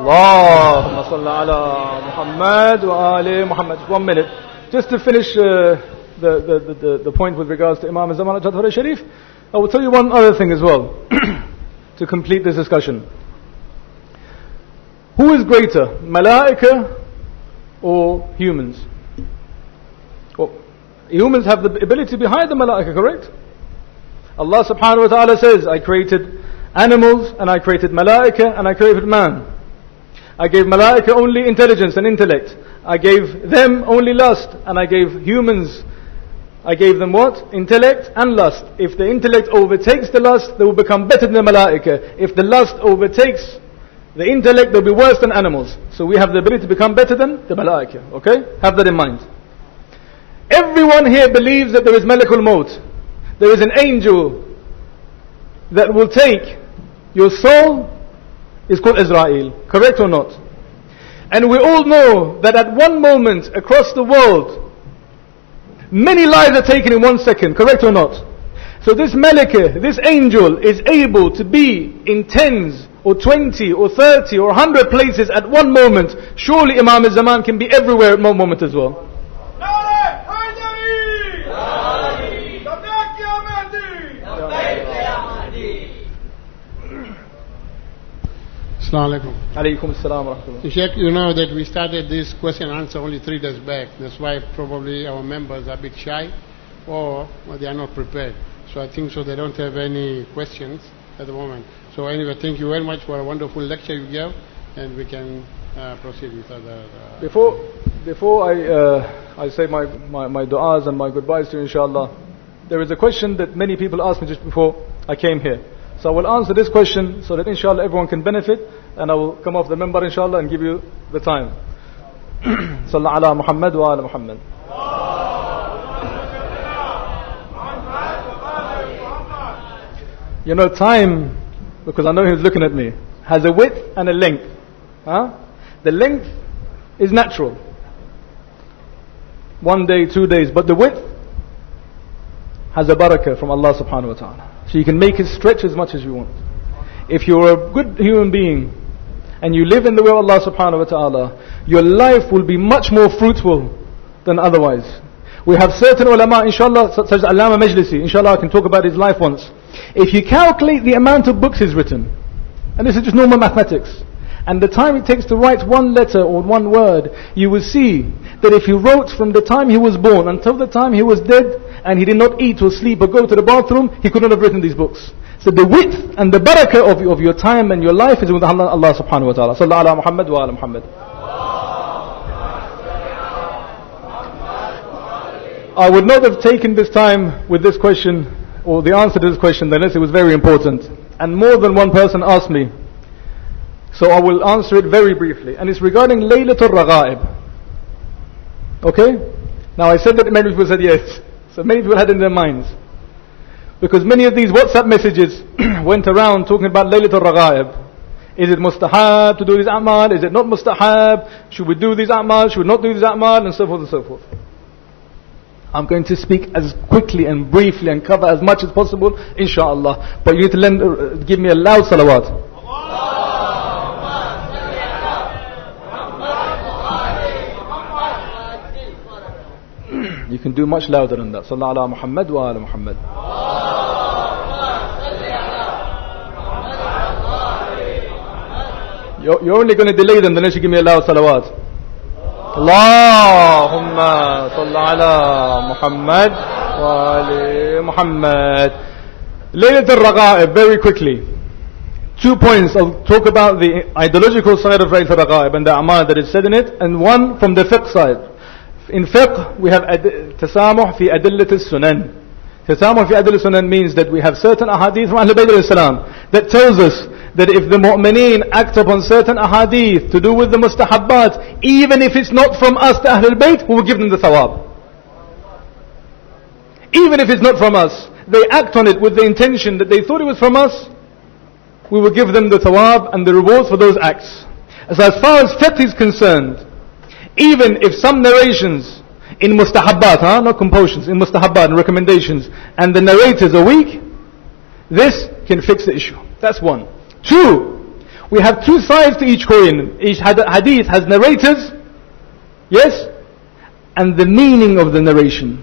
Allahumma salli ala Muhammad wa ali Muhammad. 1 minute. Just to finish the point with regards to Imam Zaman al-Jadhari Sharif, I will tell you one other thing as well to complete this discussion. Who is greater, Malaika or humans? Well, humans have the ability to be higher than Malaika, correct? Allah subhanahu wa ta'ala says, I created animals and I created Malaika and I created man. I gave Malaika only intelligence and intellect. I gave them only lust, and I gave humans, I gave them what? Intellect and lust. If the intellect overtakes the lust, they will become better than the Malaika. If the lust overtakes the intellect, they'll be worse than animals. So we have the ability to become better than the Malaika. Okay? Have that in mind. Everyone here believes that there is Malakul Maut. There is an angel that will take your soul. Is called Israel, correct or not? And we all know that at one moment across the world, many lives are taken in 1 second, correct or not? So this Malaka, this angel, is able to be in 10s or 20 or 30 or 100 places at one moment. Surely Imam al-Zaman can be everywhere at one moment as well. Assalamu alaikum. Alaykum assalam wa rahmatullah. Sheikh, you know that we started this question and answer only 3 days back. That's why probably our members are a bit shy or they are not prepared. So I think so they don't have any questions at the moment. So anyway, thank you very much for a wonderful lecture you gave, and we can proceed with other... Before I say my du'as and my goodbyes to you, inshallah, there is a question that many people asked me just before I came here. So I will answer this question so that inshallah everyone can benefit, and I will come off the member inshallah and give you the time. Sallallahu ala Muhammad wa ala Muhammad. You know, time, because I know he's looking at me, has a width and a length. The length is natural. 1 day, 2 days, but the width has a barakah from Allah subhanahu wa ta'ala. So you can make it stretch as much as you want. If you're a good human being and you live in the way of Allah subhanahu wa ta'ala, your life will be much more fruitful than otherwise. We have certain ulama, inshallah, such as Allama Majlisi, inshallah I can talk about his life once. If you calculate the amount of books he's written, and this is just normal mathematics, and the time it takes to write 1 letter or 1 word, you will see that if he wrote from the time he was born until the time he was dead, and he did not eat or sleep or go to the bathroom, he could not have written these books. So the width and the barakah of your time and your life is with Allah subhanahu wa ta'ala. Sallallahu ala Muhammad wa ala Muhammad. I would not have taken this time with this question, or the answer to this question, unless it was very important. And more than one person asked me. So I will answer it very briefly. And it's regarding Laylatul Raghaib. Okay? Now I said that many people said yes. So many people had it in their minds. Because many of these WhatsApp messages went around talking about Laylatul Raghaib. Is it mustahab to do these a'mal? Is it not mustahab? Should we do these a'mal? Should we not do these a'mal? And so forth and so forth. I'm going to speak as quickly and briefly and cover as much as possible, inshallah. But you need to give me a loud salawat. You can do much louder than that. Sallallahu ala Muhammad wa ala Muhammad. You're only going to delay them unless you give me a loud salawat. Allahumma salli ala Muhammad wa ali Muhammad. Laylat al-Raga'ib, very quickly. 2 points. I'll talk about the ideological side of Laylat al-Raga'ib and the a'mal that is said in it, and one from the fiqh side. In fiqh, we have tasamuh fi adillat al-sunan. Tasamuh fi adillat al-sunan means that we have certain ahadith from Ahlul Bayt al-Salam that tells us that if the mu'mineen act upon certain ahadith to do with the mustahabbat, even if it's not from us, the Ahlul Bayt, we will give them the thawab. Even if it's not from us, they act on it with the intention that they thought it was from us, we will give them the thawab and the rewards for those acts. So as far as fiqh is concerned, even if some narrations in mustahabbat, not compulsions, in mustahabbat and recommendations, and the narrators are weak, this can fix the issue. That's one. 2, we have 2 sides to each coin. Each hadith has narrators, yes, and the meaning of the narration.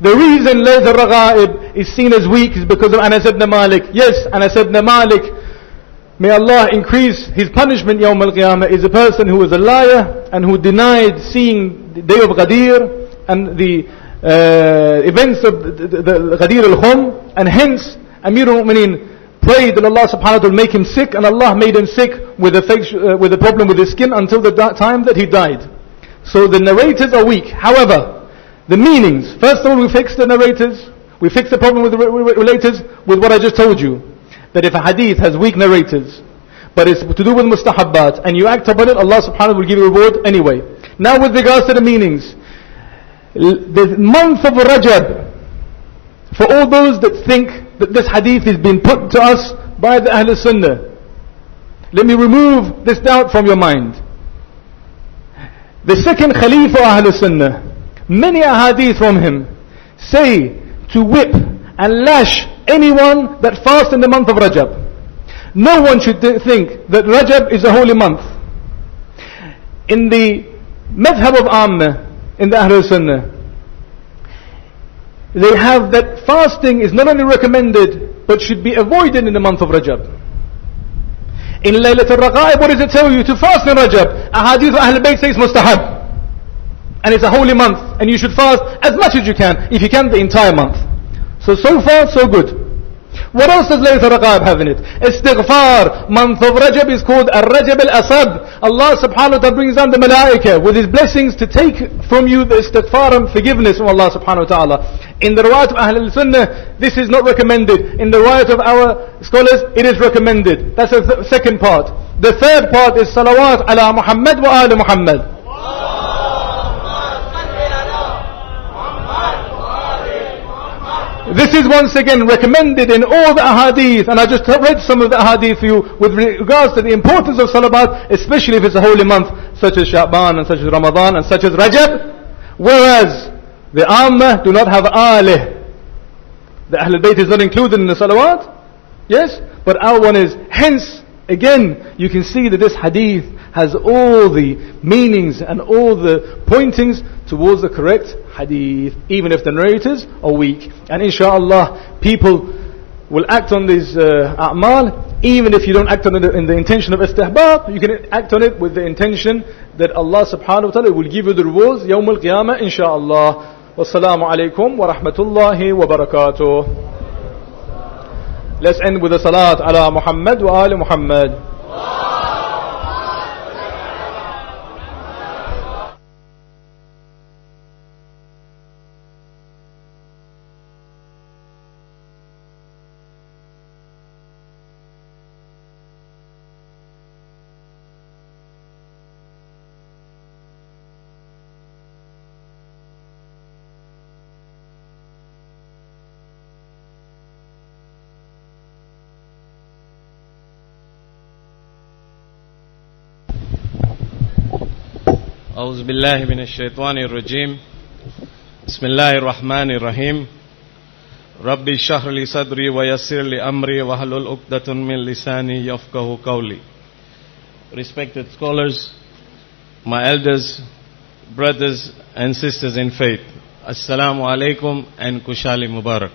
The reason Layth al-Raga'ib is seen as weak is because of Anas ibn Malik. Yes, Anas ibn Malik, may Allah increase his punishment Yawm al-Qiyamah, is a person who was a liar and who denied seeing the day of Ghadir and the events of the Ghadir al-Khum, and hence Amir al-Mu'mineen prayed that Allah subhanahu wa ta'ala make him sick, and Allah made him sick with a problem with his skin until the time that he died. So the narrators are weak. However, the meanings, first of all, we fix the narrators, we fix the problem with the relators with what I just told you. That if a hadith has weak narrators, but it's to do with mustahabbat, and you act upon it, Allah subhanahu wa ta'ala will give you a reward anyway. Now with regards to the meanings, the month of Rajab, for all those that think that this hadith is being put to us by the Ahl Sunnah, let me remove this doubt from your mind. The second Khalifa Ahl Sunnah, many ahadith from him say to whip and lash anyone that fasts in the month of Rajab. No one should think that Rajab is a holy month. In the madhab of Ammah, in the Ahl Sunnah, they have that fasting is not only recommended, but should be avoided in the month of Rajab. In Laylat al-Raga'ib, what does it tell you? To fast in Rajab. Ahadith of Ahl Bayt says mustahab. And it's a holy month, and you should fast as much as you can, if you can, the entire month. So far, so good. What else does Laylat al-Raga'ib have in it? Istighfar. Month of Rajab is called Al-Rajab al-Asad. Allah subhanahu wa ta'ala brings down the malaika with his blessings to take from you the istighfar and forgiveness from Allah subhanahu wa ta'ala. In the riwayat of Ahl Sunnah, this is not recommended. In the riwayat of our scholars, it is recommended. That's the second part. The third part is salawat ala Muhammad wa ala Muhammad. This is once again recommended in all the ahadith, and I just read some of the ahadith for you with regards to the importance of salawat, especially if it's a holy month such as Shaban and such as Ramadan and such as Rajab. Whereas the Ammah do not have alih. The Ahlul Bayt is not included in the salawat. Yes, but our one is. Hence, again, you can see that this hadith has all the meanings and all the pointings towards the correct hadith, even if the narrators are weak. And inshallah, people will act on these a'mal, even if you don't act on it in the intention of istihbab, you can act on it with the intention that Allah subhanahu wa ta'ala will give you the rewards yawm al-qiyamah, inshallah. Wassalamu alaikum wa rahmatullahi wa barakatuh. Let's end with a salat ala Muhammad wa ali Muhammad. أعوذ بالله من الشيطان الرجيم بسم الله الرحمن الرحيم ربي اشرح لي صدري ويسر لي أمري واحلل عقدة من لساني يفقهوا قولي. Respected scholars, my elders, brothers and sisters in faith, Assalamu alaikum and Kushali Mubarak.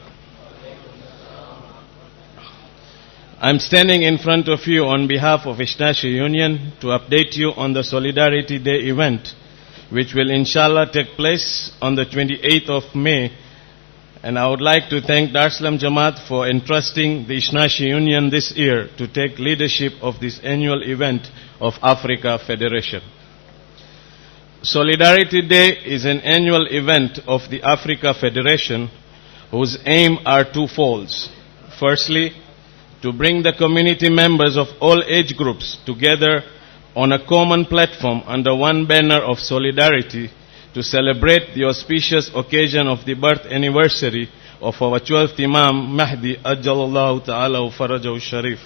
I'm standing in front of you on behalf of International Union to update you on the Solidarity Day event, which will inshallah take place on the 28th of May. And I would like to thank Dar es Salaam Jamaat for entrusting the International Union this year to take leadership of this annual event of Africa Federation. Solidarity Day is an annual event of the Africa Federation whose aim are twofold. Firstly, to bring the community members of all age groups together on a common platform under one banner of solidarity to celebrate the auspicious occasion of the birth anniversary of our 12th Imam, Mahdi Ajjalallahu Ta'ala Farajahu Sharif.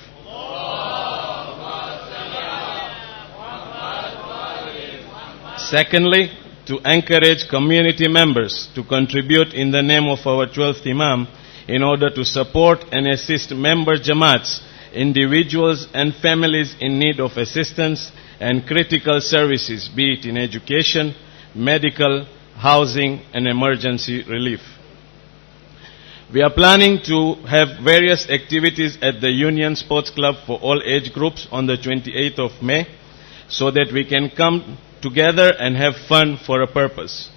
Secondly, to encourage community members to contribute in the name of our 12th Imam in order to support and assist member Jamaats, individuals and families in need of assistance and critical services, be it in education, medical, housing and emergency relief. We are planning to have various activities at the Union Sports Club for all age groups on the 28th of May so that we can come together and have fun for a purpose.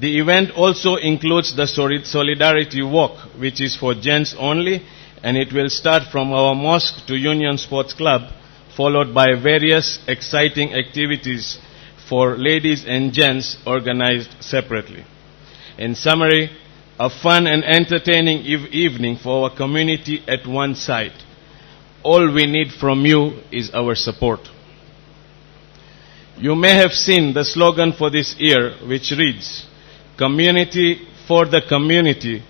The event also includes the Solidarity Walk, which is for gents only, and it will start from our mosque to Union Sports Club, followed by various exciting activities for ladies and gents organized separately. In summary, a fun and entertaining evening for our community at one side. All we need from you is our support. You may have seen the slogan for this year, which reads, "Community for the community,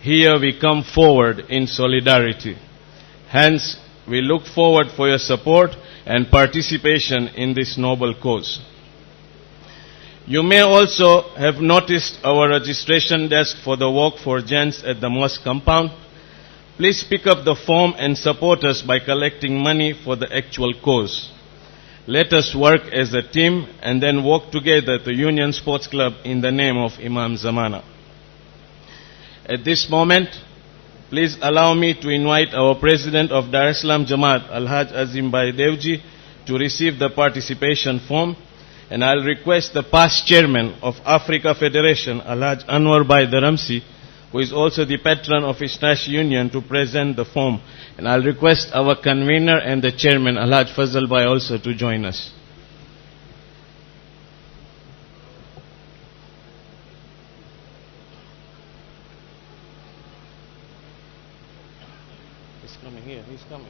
here we come forward in solidarity." Hence, we look forward for your support and participation in this noble cause. You may also have noticed our registration desk for the walk for gents at the mosque compound. Please pick up the form and support us by collecting money for the actual cause. Let us work as a team and then walk together to Union Sports Club in the name of Imam Zamana. At this moment, please allow me to invite our President of Dar es Salaam Jamaat, Alhaj Azim Bhai Devji, to receive the participation form, and I'll request the past chairman of Africa Federation, Alhaj Anwar Bhai Dharamsi, who is also the patron of International Union, to present the form. And I'll request our convener and the chairman, Alhaj Fazal Bhai, also to join us. He's coming here, he's coming.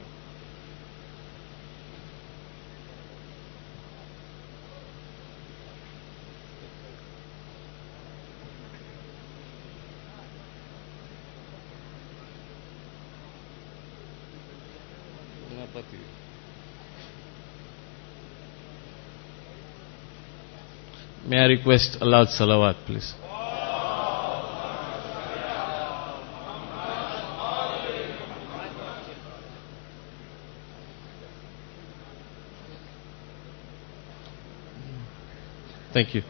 May I request a loud salawat, please? Thank you.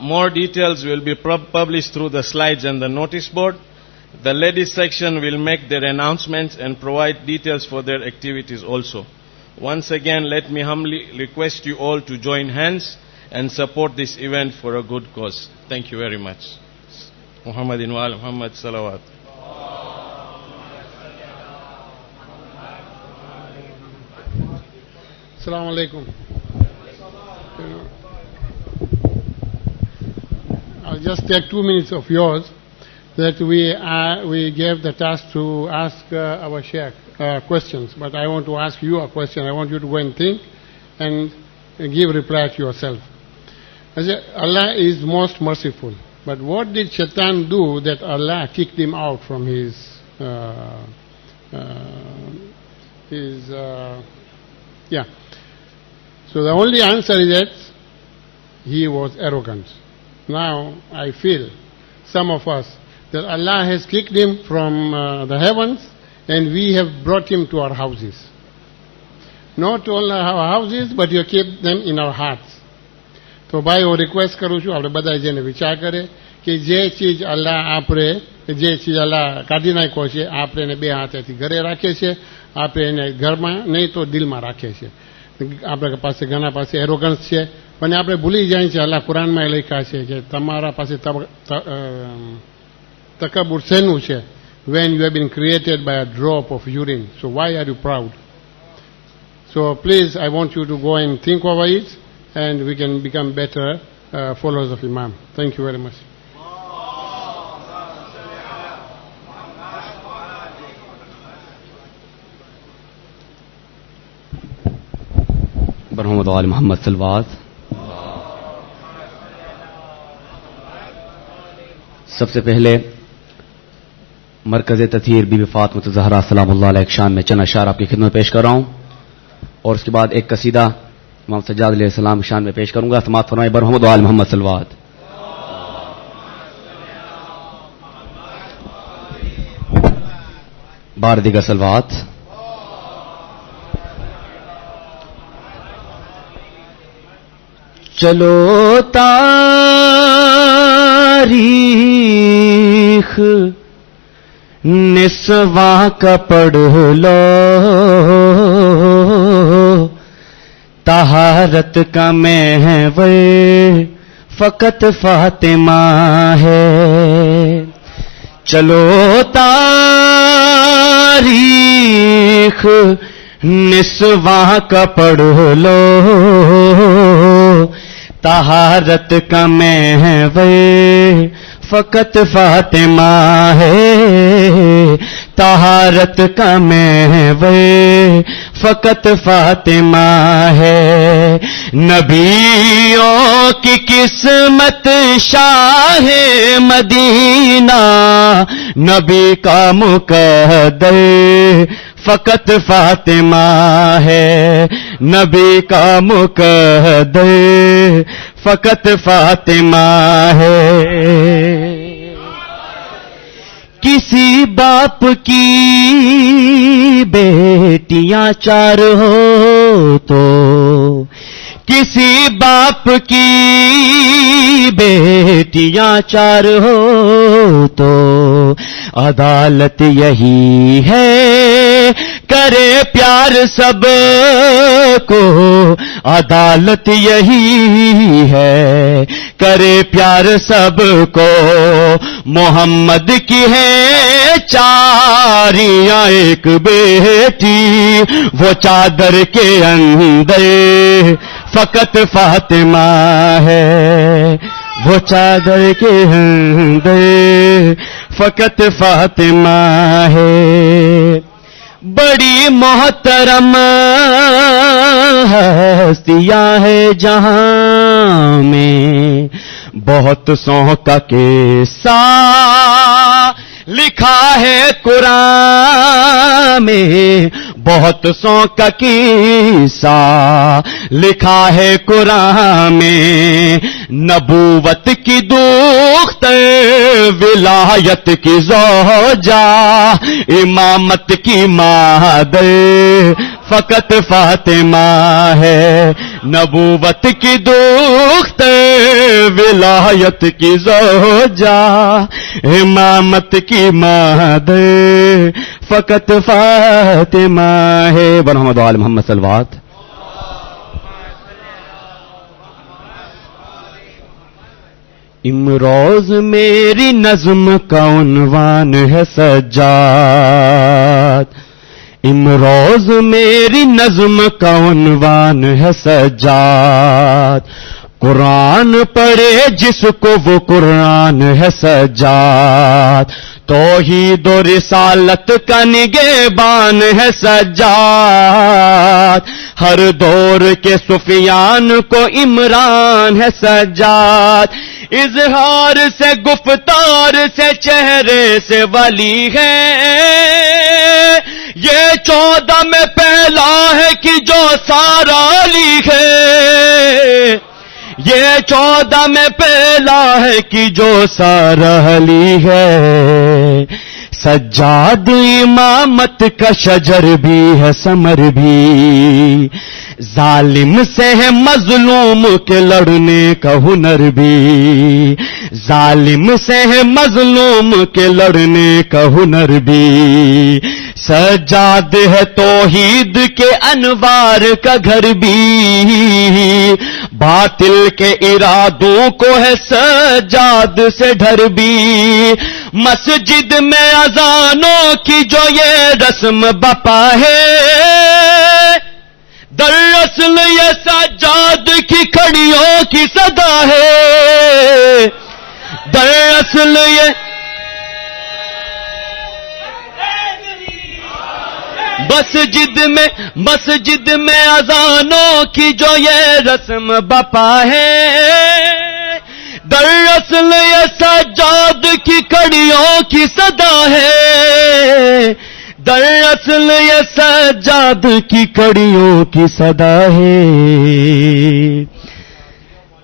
More details will be published through the slides and the notice board. The ladies section will make their announcements and provide details for their activities also. Once again, let me humbly request you all to join hands and support this event for a good cause. Thank you very much. Muhammadin wa ala Muhammad salawat. Assalamu alaikum. I'll just take 2 minutes of yours that we gave the task to ask our Sheikh questions. But I want to ask you a question. I want you to go and think and give reply to yourself. Allah is most merciful. But what did Shaitan do that Allah kicked him out from his So the only answer is that he was arrogant. Now I feel, some of us, that Allah has kicked him from the heavens and we have brought him to our houses. Not only our houses, but you keep them in our hearts. તો ભાઈ હું request કરું છું આપણે બધા જેને વિચાર કરે કે જે ચીજ અલ્લાહ આપણે જે ચીજ અલ્લાહ કાઢી નાખ્યો છે આપણે એને બે હાથેથી ઘરે રાખીએ છીએ, આપણે એને ઘરમાં નહીં તો દિલમાં રાખીએ છીએ. આપણા પાસે ઘણા પાસે એરોગન્સ છે પણ આપણે ભૂલી જાય છે. અલ્લાહ કુરાનમાં લખ્યા છે કે તમારા પાસે તકબુર શેનું છે? when you have been created by a drop of urine. So why are you proud? So please, I want you to go and think over it, and we can become better followers of Imam. Thank you very much. برحمت آل محمد صلوات. سب سے پہلے مرکز تطہیر be be Fatima الزہرا سلام اللہ علیہ شان میں چند اشعار آپ کی خدمت پیش کر رہا ہوں اور اس کے بعد ایک قصیدہ امام سجاد علیہ السلام کی شان میں پیش کروں گا. سماعت فرمائے برحمت آل محمد صلوات. بار دیگر صلوات. چلو تاریخ نسواں کا پڑھ لو, طہارت کا محور فقط فاطمہ ہے. چلو تاریخ نسواں کا پڑھ لو, طہارت کا محور فقط فاطمہ ہے. طہارت کا محور فقط فاطمہ ہے. نبیوں کی قسمت شاہ مدینہ, نبی کا مقدر فقط فاطمہ ہے. نبی کا مقدر فقط فاطمہ ہے. کسی باپ کی بیٹیاں چار ہو تو, کسی باپ کی بیٹیاں چار ہو تو عدالت یہی ہے کرے پیار سب کو. عدالت یہی ہے کرے پیار سب کو. محمد کی ہے چاریاں ایک بیٹی, وہ چادر کے اندر فقط فاطمہ ہے. وہ چادر کے اندر فقط فاطمہ ہے. بڑی محترم ہستیاں ہے جہاں میں, بہت سو کا قصہ لکھا ہے قرآن میں. بہت سو کا قصہ لکھا ہے قرآن میں. نبوت کی دخت ولایت کی زوجہ, امامت کی مادر فقط فاطمہ ہے. نبوت کی دخت ولایت کی زوجہ, امامت کی مادر فقط فاطمہ ہے. برحمت آل محمد صلوات. امروز میری نظم کا عنوان ہے سجاد. امروز میری نظم کا عنوان ہے سجاد. قرآن پڑھے جس کو وہ قرآن ہے سجاد. توحید و رسالت کا نگہبان ہے سجاد. ہر دور کے سفیان کو عمران ہے سجاد. اظہار سے گفتار سے چہرے سے ولی ہے, یہ 14 میں پہلا ہے کہ جو سارا علی ہے. یہ 14 میں پہلا ہے کہ جو سارہلی ہے. سجاد امامت کا شجر بھی ہے ثمر بھی، ظالم سے ہے مظلوم کے لڑنے کا ہنر بھی، ظالم سے ہے مظلوم کے لڑنے کا ہنر بھی. سجاد ہے توحید کے انوار کا گھر بھی، باطل کے ارادوں کو ہے سجاد سے ڈر بھی. مسجد میں اذانوں کی جو یہ رسم بپا ہے، دراصل یہ سجاد کی کھڑیوں کی صدا ہے. دراصل یہ مسجد میں اذانوں کی جو یہ رسم بپا ہے، دراصل یہ سجاد کی کڑیوں کی صدا ہے. دراصل یہ سجاد کی کڑیوں کی صدا ہے.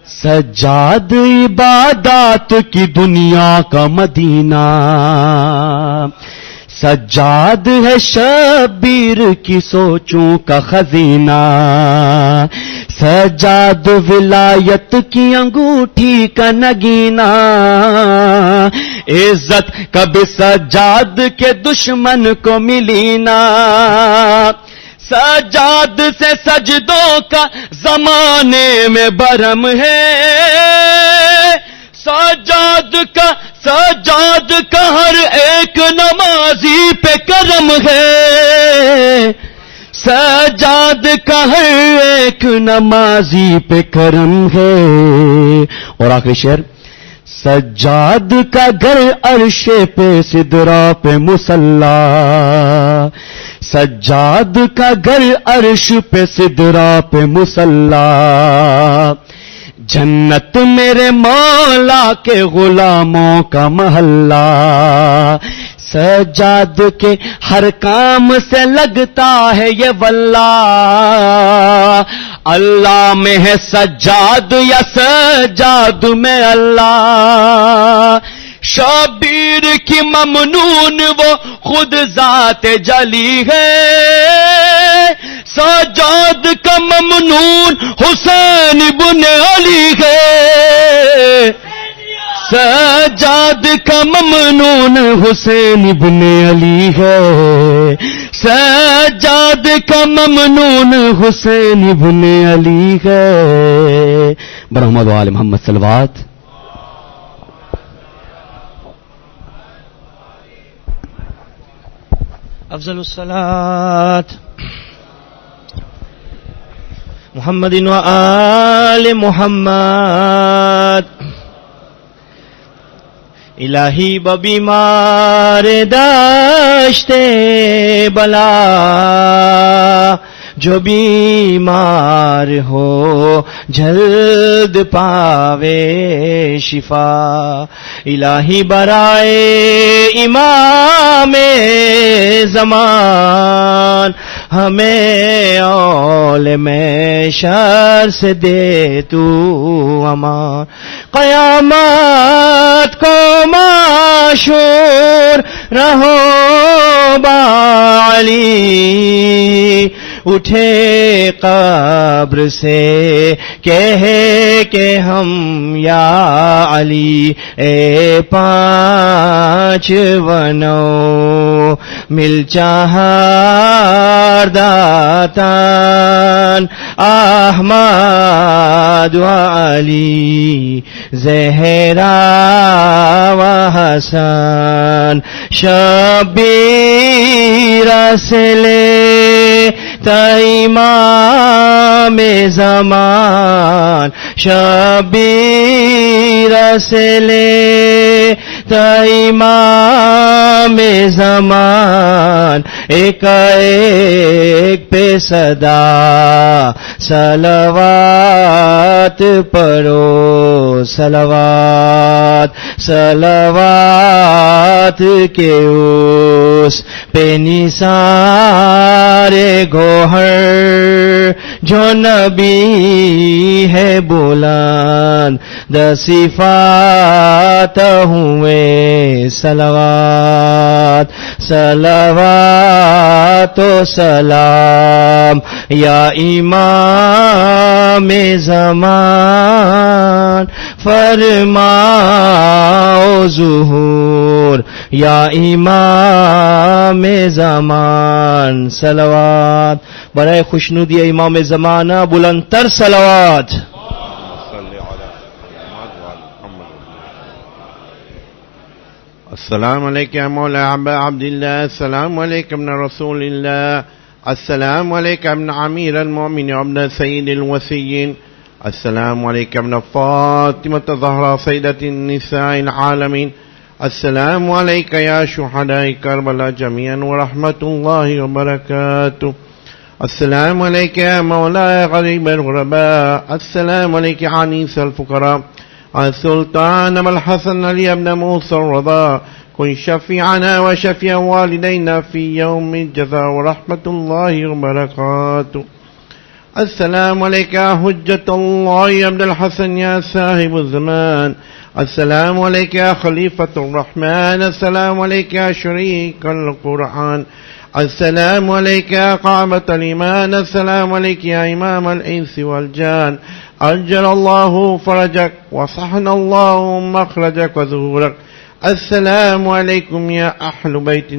سجاد عبادات کی دنیا کا مدینہ، سجاد ہے شبیر کی سوچوں کا خزینہ. سجاد ولایت کی انگوٹھی کا نگینہ، عزت کبھی سجاد کے دشمن کو ملی نا. سجاد سے سجدوں کا زمانے میں برم ہے، سجاد کا ہر ایک نمازی پہ کرم ہے. سجاد کا ہر ایک نمازی پہ کرم ہے. اور آخری شعر، سجاد کا گھر عرش پہ سدرا پہ مصلا، سجاد کا گھر عرش پہ سدرا پہ مصلا. جنت میرے مولا کے غلاموں کا محلہ، سجاد کے ہر کام سے لگتا ہے یہ واللہ. اللہ میں ہے سجاد یا سجاد میں اللہ. شبیر کی ممنون وہ خود ذات جلی ہے، سجاد کا ممنون حسین بن علی ہے. سجاد کا ممنون حسین بن علی ہے، سجاد کا ممنون حسین بن علی ہے. برحمد وآل محمد صلوات. افضل الصلاة محمد وآل محمد. الہی ببیمار داشتے بلا، جو بیمار ہو جلد پاوے شفا. الہی برائے امام زمان، ہمیں اول میں شر سے دے تو امان. قیامت کو معشور رہو بعلی، اٹھے قبر سے کہے کہ ہم یا علی. اے 5 ونو مل چہار داتان، احمد و علی زہرا و حسن. شبیر سے لے تا امام زمان، شبیر سے لے تا امام زمان. एकाएक पे सदा सलवात पढ़ो सलवात सलवात के उस पे निसारे गोहर जो नबी है बुलंद दसिफात हुए सलवात सलवात तो सलाम या इमाम ज़मान फरमाओ ज़ुहूर या इमाम ज़मान सलवात बराए खुशनुदी इमाम ज़माना बुलंदतर सलवात السلام عليك يا مولاي عبد الله السلام عليك ابن رسول الله السلام عليك ابن أمير المؤمنين وابن سيد الوصيين السلام عليك ابن فاطمة الزهراء سيدة النساء العالمين السلام عليك يا شهداء كربلاء جميعا ورحمة الله وبركاته السلام عليك يا مولاي غريب الغرباء السلام عليك عنيس الفقراء السلطان أبا الحسن علي بن موسى الرضا كن شفيعنا وشفيع والدينا في يوم الجزاء ورحمة الله وبركاته السلام عليك يا حجة الله يا عبد الحسن يا صاحب الزمان السلام عليك يا خليفة الرحمن السلام عليك يا شريك القرآن السلام عليك يا قامة الإيمان السلام عليك يا إمام الإنس والجان أجل الله فرجك وصحن الله مخرجك وظهورك السلام عليكم يا أهل بيت